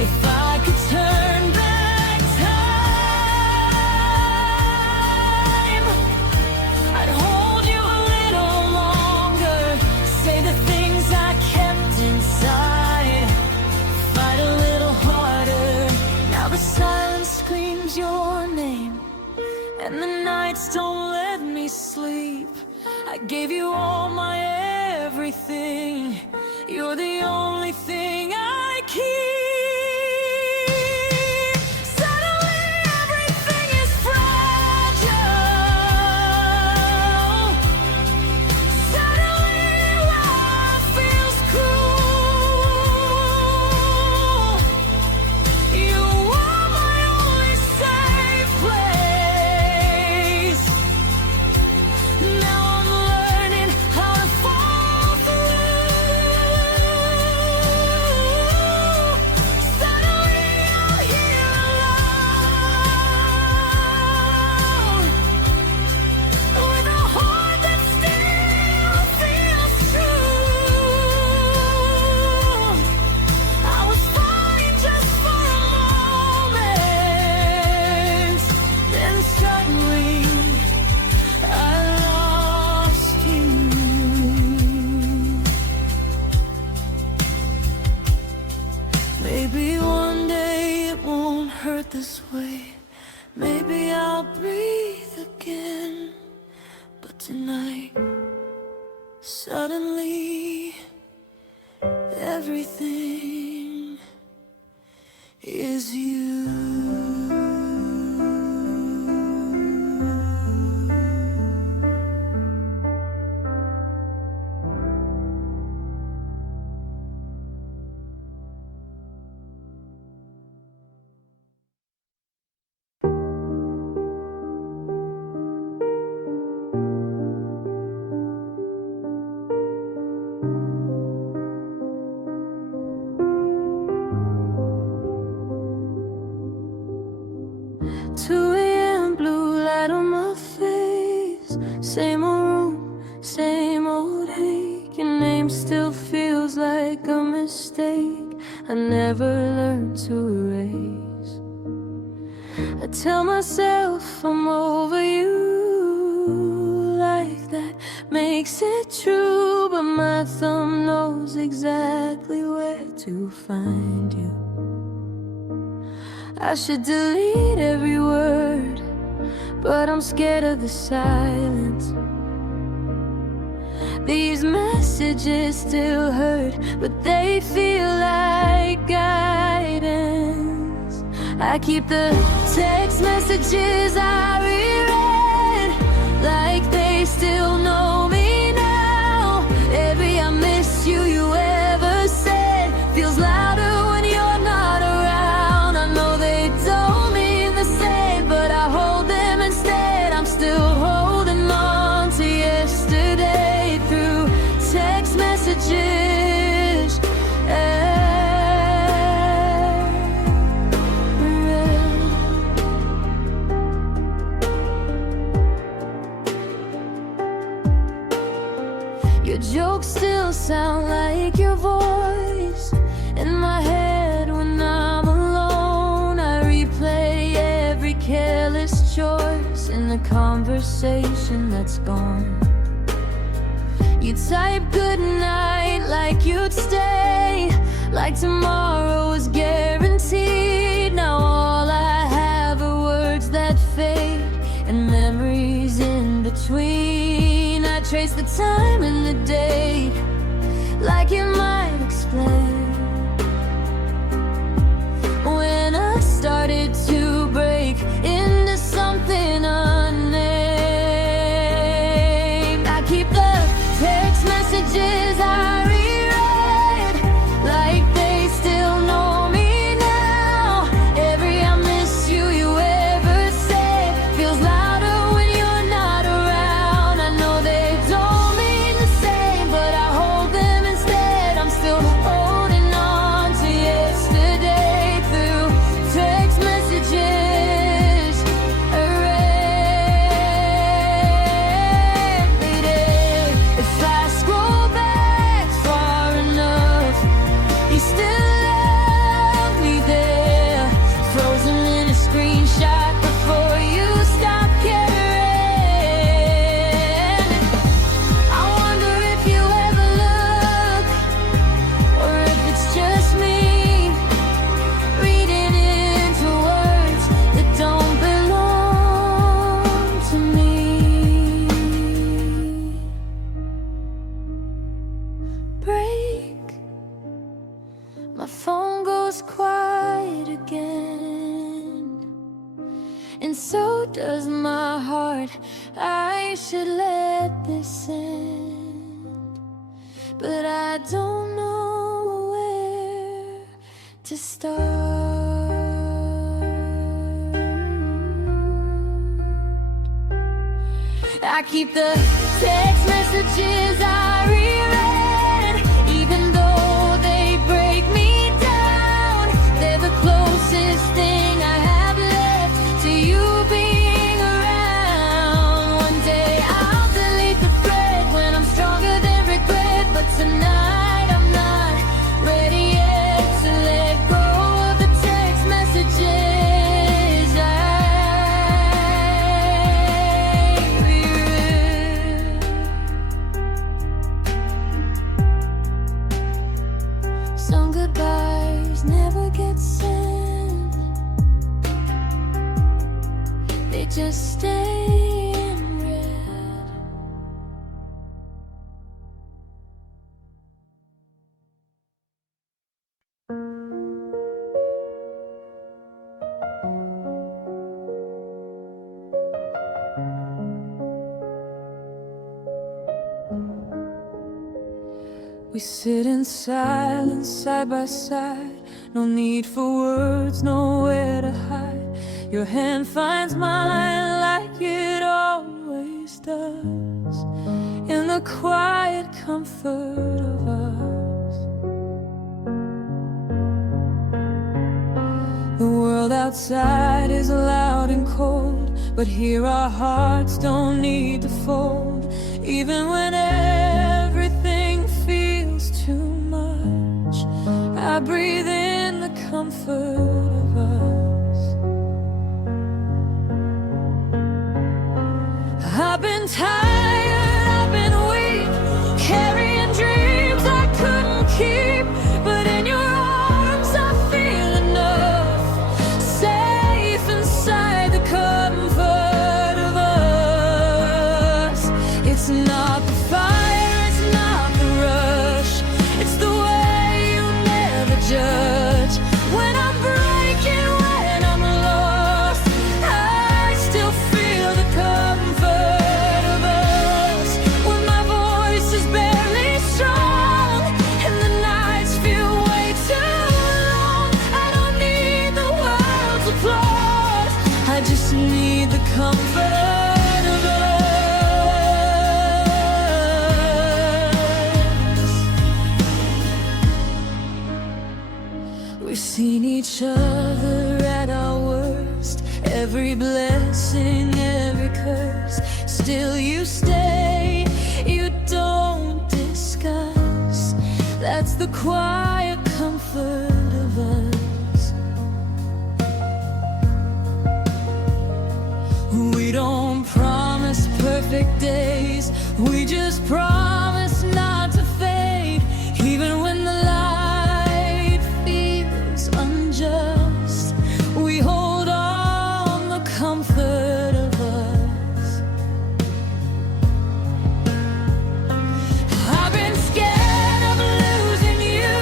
If I could turn back time, I'd hold you a little longer, say the things I kept inside, fight a little harder. Now the silence screams your name, and the nights don't let me sleep. I gave you all my everything, you're the only thing I keep. Suddenly everything is fragile. Suddenly life feels cruel. You are my only safe place. Now I'm learning how to fall through. Suddenly, everything is you. Same old room, same old ache. Your name still feels like a mistake I never learned to erase. I tell myself I'm over you, like that makes it true, but my thumb knows exactly where to find you. I should delete every word, but I'm scared of the silence. These messages still hurt, but they feel like guidance. I keep the text messages I reread, like they still know me now. Every I miss you you ever said feels louder when you're not around. I know they don't mean the same, but I hold them instead. I'm still holding on to yesterday through text messages. Your jokes still sound like your voice in my head when I'm alone. I replay every careless choice in the conversation that's gone. You type goodnight like you'd stay, like tomorrow was guaranteed. Now all I have are words that fade and memories in between. I trace the time and the date, like it might explain when I started to break into something unnamed. I keep the text messages I reread, like they still know me now. Every I miss you you ever said feels louder when you're not around. I know they don't mean the same, but I hold them instead. I'm still holding on to yesterday through text messages I read. If I scroll back far enough, you still love me there, frozen in a screenshot before you stop caring. I wonder if you ever look, or if it's just me reading into words that don't belong to me. Break, my phone goes quiet again, and so does my heart. I should let this end, but I don't know where to start. I keep the text messages I reread, even though they break me down. They're the closest thing I have left to you being around. One day I'll delete the thread when I'm stronger than regret, but tonight I'm not ready yet to let go of the text messages I reread. Some goodbyes never get sent, they just stay in red. We sit in silence side by side, no need for words, nowhere to hide. Your hand finds mine like it always does, in the quiet comfort of us. The world outside is loud and cold, but here our hearts don't need to fold. Even when everything feels too much, I breathe in the comfort of us. I've been tired, I've been weak, carrying dreams I couldn't keep, but in your arms I feel enough, safe inside the comfort of us. It's not the fire, it's not the rush, it's the way you never judge. When I'm breaking, when I'm lost, I still feel the comfort of us. When my voice is barely strong and the nights feel way too long, I don't need the world's applause, I just need the comfort of us. We've seen each other at our worst, every blessing, every curse. Still you stay, you don't discuss. That's the quiet comfort of us. We don't promise perfect days, we just promise not to fade. Even when the light feels unjust, we hold on the comfort of us. I've been scared of losing you,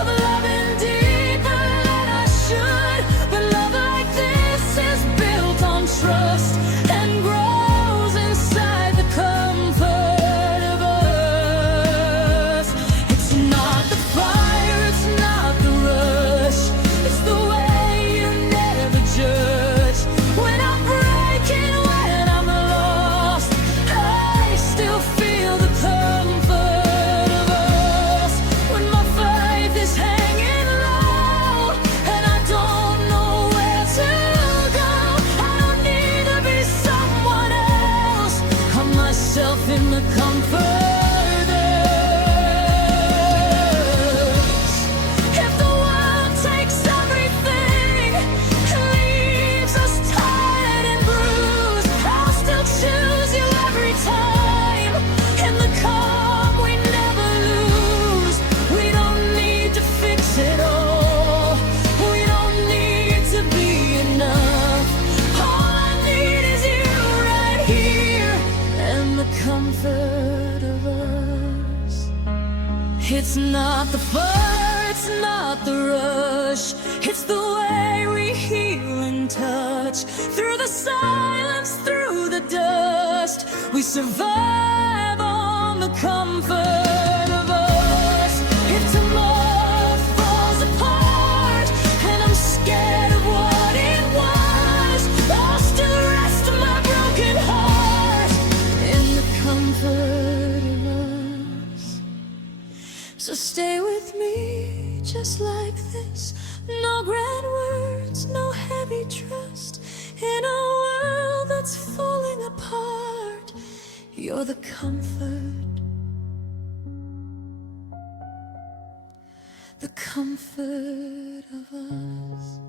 of loving deeper than I should, but love like this is built on trust and grows inside the comfort of us. It's not the fire, it's not the rush, it's the way you never judge. When I'm breaking, when I'm lost, I still feel the comfort of us. When my faith is hanging low and I don't know where to go, I don't need to be someone else, I'm myself in the comfort of us. If the world takes everything and leaves us tired and bruised, I'll still choose you every time. In the calm we never lose, we don't need to fix it all, we don't need to be enough. All I need is you right here and the comfort of us. It's not the fire, it's not the rush, it's the way we heal and touch. Through the silence, through the dust, we survive on the comfort of us. If tomorrow falls apart and I'm scared of what it was, I'll still rest my broken heart in the comfort of us. So stay with me just like this, no grand words, no heavy trust. In a world that's falling apart, you're the comfort, the comfort of us.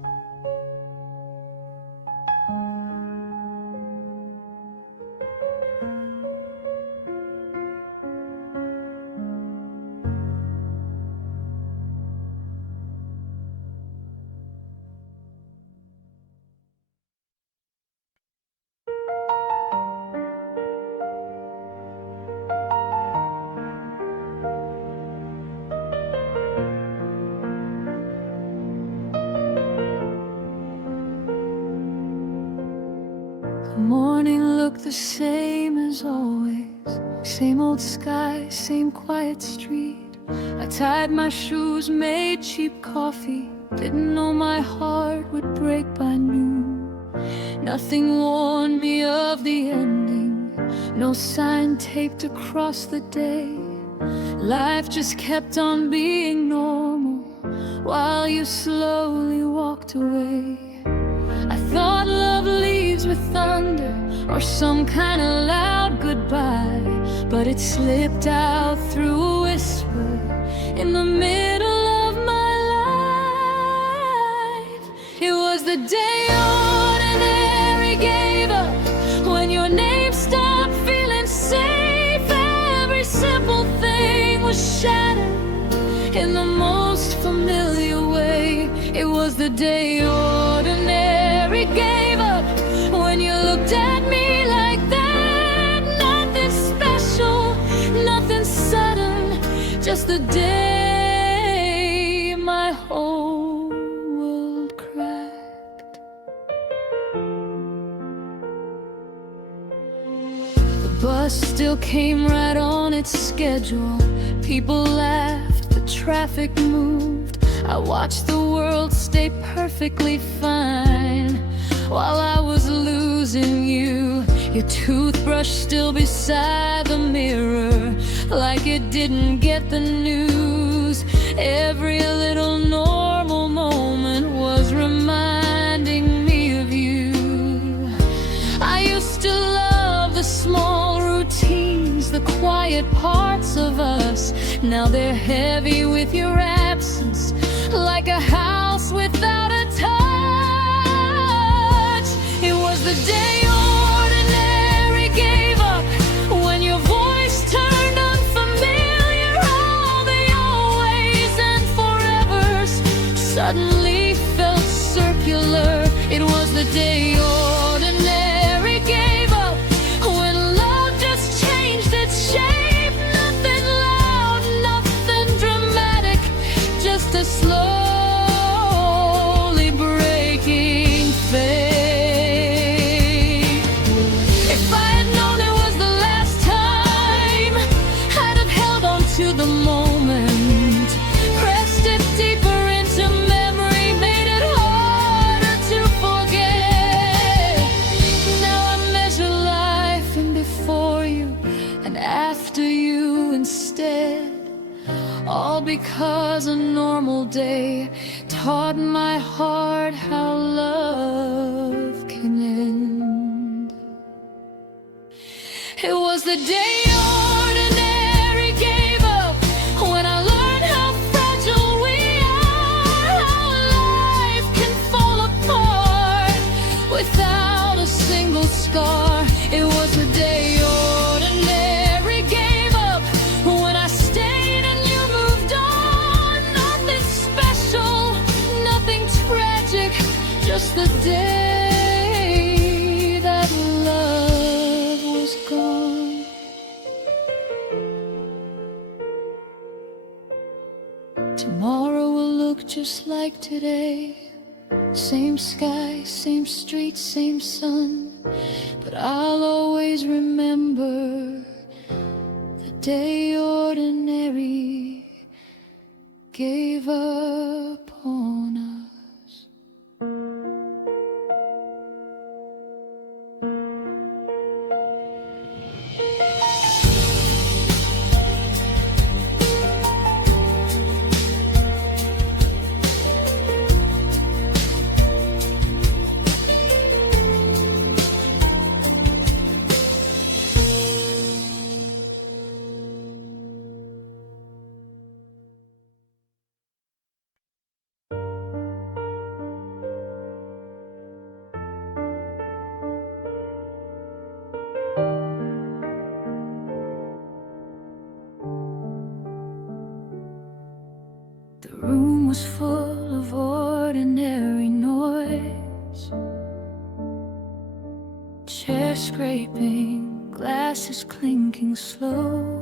The morning looked the same as always, same old sky, same quiet street. I tied my shoes, made cheap coffee. Didn't know my heart would break by noon. Nothing warned me of the ending, no sign taped across the day. Life just kept on being normal while you slowly walked away. I thought love leaves with thunder or some kind of loud goodbye, but it slipped out through a whisper in the middle of my life. It was the day ordinary gave up, when your name stopped feeling safe. Every simple thing was shattered in the most familiar way. It was the day ordinary gave up, when you looked at me like that. Nothing special, nothing sudden, just the day my whole world cracked. The bus still came right on its schedule. People laughed, the traffic moved. I watched the world stay perfectly fine while I was losing you. Your toothbrush still beside the mirror, like it didn't get the news. Every little normal moment was reminding me of you. I used to love the small routines, the quiet parts of us. Now they're heavy with your absence, like a house without a touch. It was the day ordinary gave up, when your voice turned unfamiliar. All the always and forevers suddenly felt circular. It was the day ordinary gave up, when love just changed its shape. Nothing loud, nothing dramatic, just a slowly breaking fate. If I had known it was the last time, I'd have held on to the moment, pressed it deeper into memory, made it harder to forget. Now I measure life in before you and after you instead, all because a normal day taught my heart how love can end. It was the day ordinary gave up, when I learned how fragile we are, how life can fall apart without a single scar. It was the day ordinary gave up, when I stayed and you moved on. Nothing special, nothing tragic, just the day that love was gone. Tomorrow will look just like today. Same sky, same street, same sun. But I'll always remember the day ordinary gave up on us. The room was full of ordinary noise. Chairs scraping, glasses clinking slow.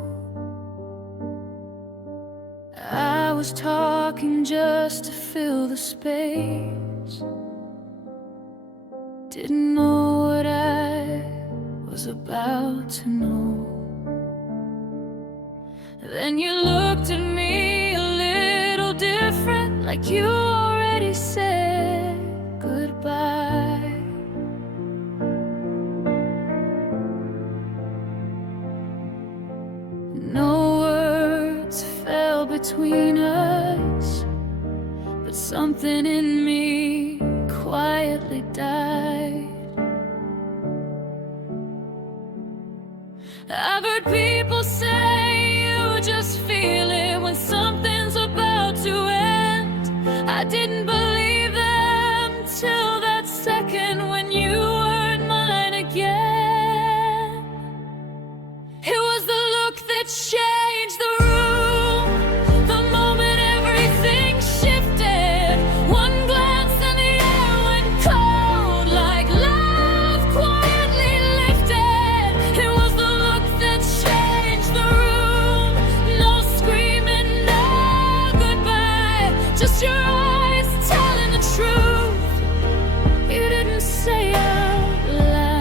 I was talking just to fill the space. Didn't know what I was about to know. Then you looked at me a little different, like you already said goodbye. No words fell between us, but something in me quietly died. I've heard people say you just feel it when something's about to end. I didn't believe them till that second when you weren't mine again. It was the look that changed the room, the moment everything shifted. One glance and the air went cold, like love quietly lifted. It was the look that changed the room. No screaming, no goodbye, just your eyes telling the truth. You didn't say out loud.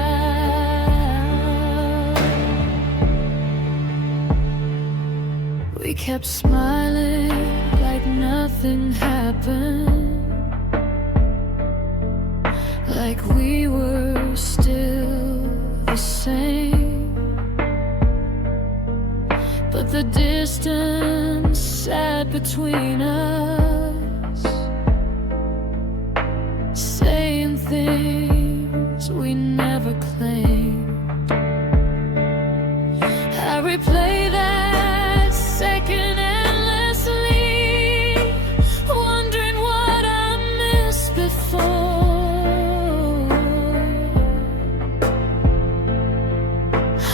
We kept smiling like nothing happened, like we were still the same. But the distance sat between us, saying things we never claimed. I replay that second endlessly, wondering what I missed before.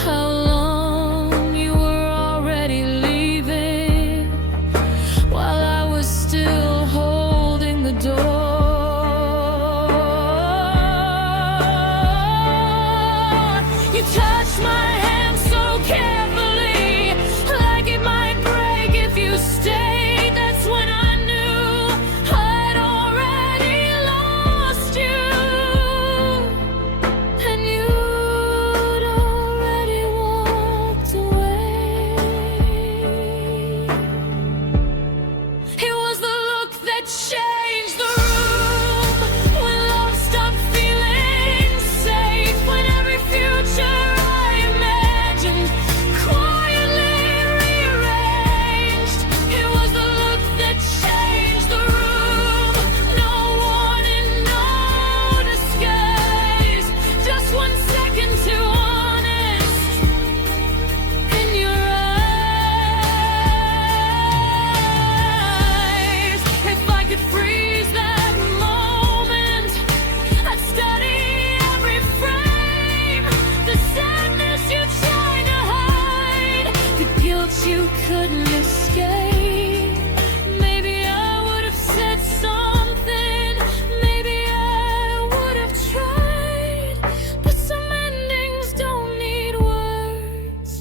How long you were already leaving, while I was still holding the door. You touched my hand so carefully, like it might break if you stayed. That's when I knew I'd already lost you, and you'd already walked away. It was the look that changed the room, when love stopped feeling safe, when every future I imagined quietly rearranged. It was the look that changed the room. No warning, no disguise, just 1 second too honest in your eyes. If I could freeze that moment, I'd study every frame. The sadness you tried to hide, the guilt you couldn't escape. Maybe I would have said something, maybe I would have tried, but some endings don't need words,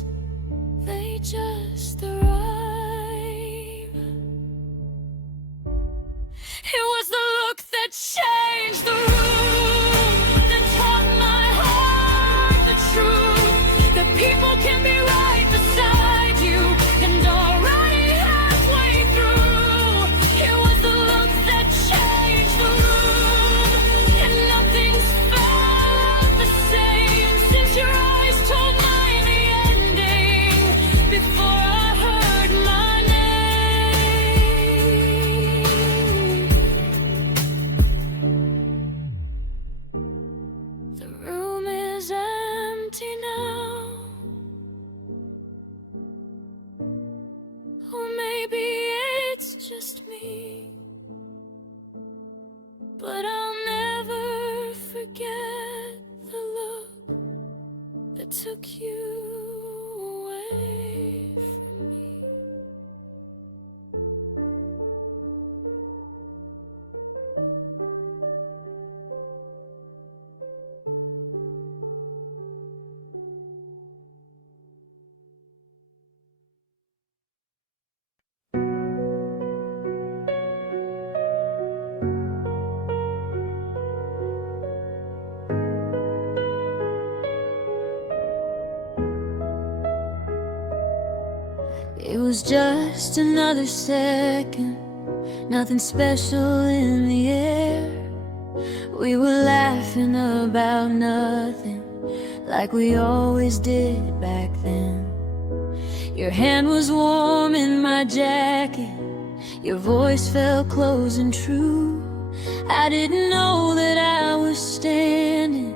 they just arrive. It was the look that changed the room, that taught my heart the truth, that people can be right beside you and already halfway through. It was the look that changed the room, and nothing's felt the same since your eyes told mine the ending before I heard my name. The room is empty now, or maybe it's just me, but I'll never forget the look that took you away from me. It was just another second, nothing special in the air. We were laughing about nothing, like we always did back then. Your hand was warm in my jacket, your voice felt close and true. I didn't know that I was standing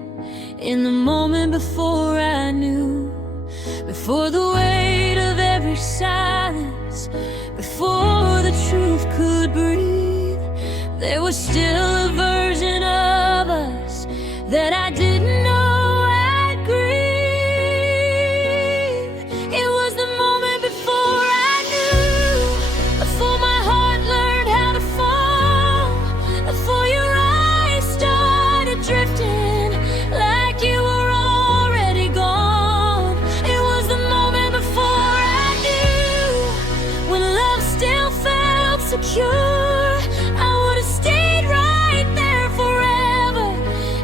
in the moment before I knew. Before the weight of every silence, before the truth could breathe, there was still a version of us that I didn't know I'd grieve. It was the moment before I knew, before my heart learned how to fall, before your eyes started drifting like you were already gone. It was the moment before I knew, when love still felt secure, I would have stayed right there forever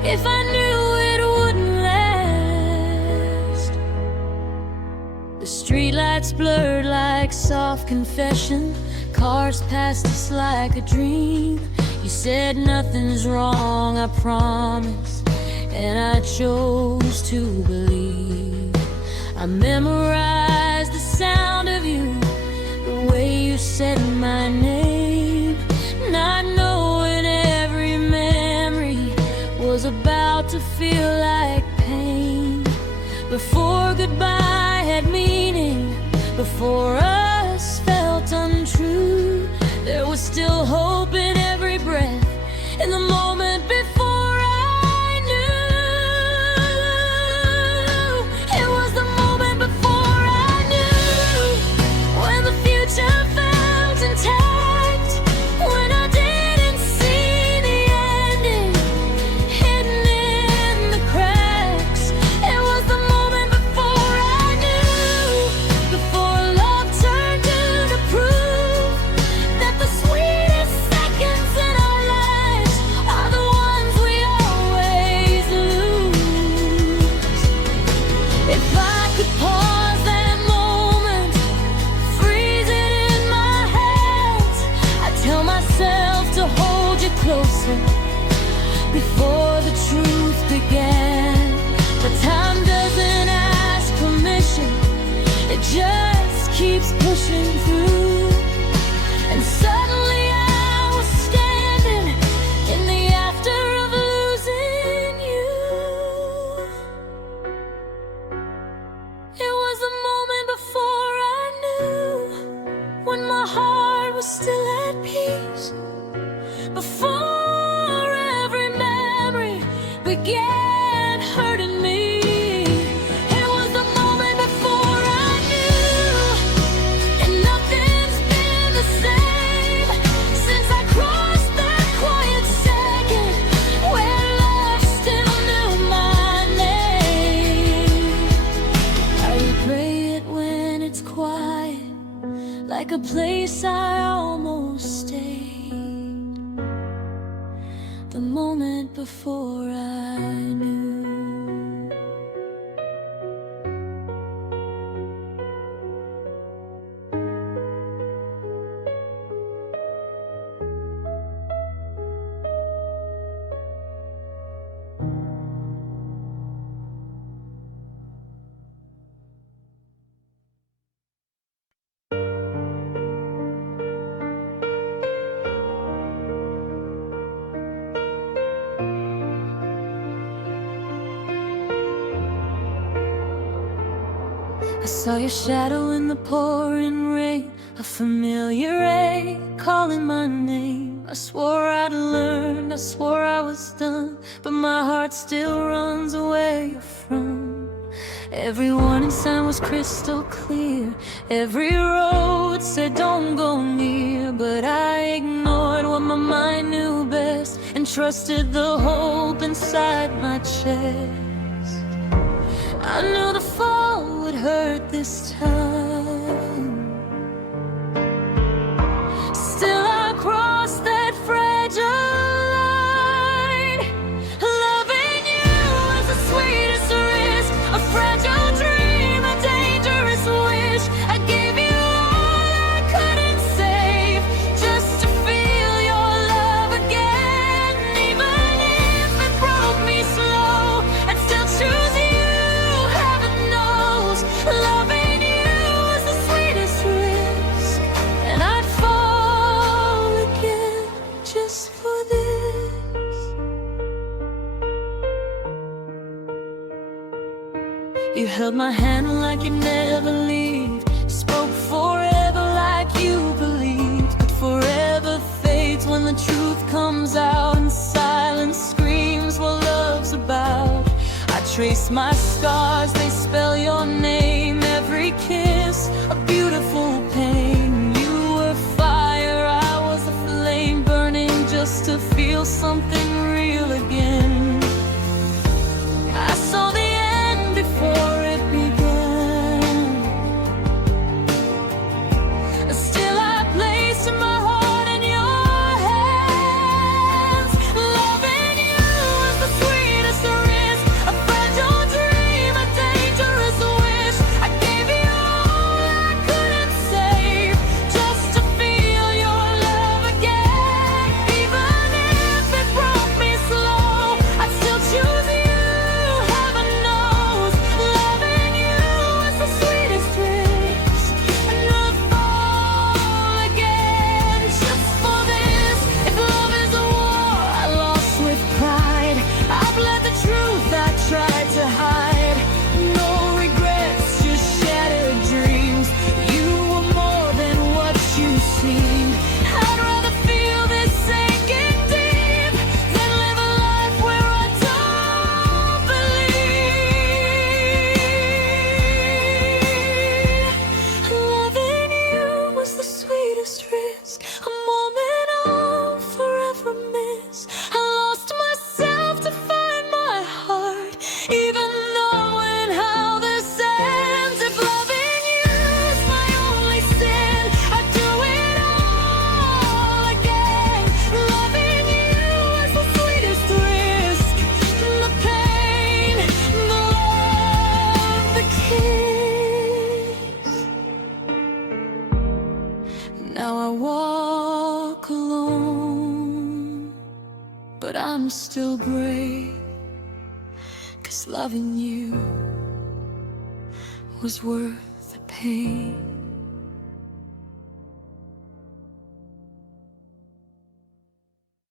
if I knew it wouldn't last. The streetlights blurred like soft confession, cars passed us like a dream. You said nothing's wrong, I promise, and I chose to believe. I memorized the sound of you, the way you said my name, not knowing every memory was about to feel like pain. Before goodbye had meaning, before us felt untrue, there was still hope in every breath, in the moment before I knew. It was the moment before I knew, when the future felt intact, when I didn't see the ending hidden in the cracks. It was the moment before I knew, before love turned to proof that the sweetest seconds in our lives are the ones we always lose. If I could pause that moment, freeze it in my hands, I'd tell myself to hold you closer before the truth began. But time doesn't ask permission, it just keeps pushing through. And suddenly I was standing in the after of losing you. It was the moment before I knew, when my heart was still at peace, before every memory began hurting me. It was the moment before I knew, and nothing's been the same since I crossed that quiet second where love still knew my name. I replay it when it's quiet, like a place I almost stayed, the moment before I knew. I saw your shadow in the pouring rain, a familiar ray calling my name. I swore I'd learned, I swore I was done, but my heart still runs away you're from. Every warning sign was crystal clear, every road said don't go near, but I ignored what my mind knew best and trusted the hope inside my chest. I knew the fall would hurt this time. Still I crossed that fragile line. Loving you was the sweetest risk, a fragile dream, a dangerous wish. I gave you all You held my hand like you never leave, spoke forever like you believed. But forever fades when the truth comes out, and silence screams what love's about. I trace my scars, they spell your name. Every kiss, a beautiful pain. You were fire, I was a flame, burning just to feel something real again. I saw the end before it began. Still I placed my heart in your hands. Loving you was the sweetest there is, a fragile dream, a dangerous wish. I gave you all I couldn't save, just to feel your love again. Even if it broke me slow, I'd still choose you. Heaven knows, loving you was the sweetest wish. And I'll fall again just for this. If love is a war I lost with pride, I bled the truth I tried to hide. No regrets, just shattered dreams. You were more than what you seemed. I'd rather feel this sinking deep than live a life where I don't believe. Loving you was the sweetest risk, a moment I'll forever miss. I lost myself to find my heart, even knowing how this ends. If loving you is my only sin, I'd do it all again. Loving you was the sweetest risk, the pain, the love, the kiss. Now I walk alone, but I'm still brave, 'cause loving you was worth the pain.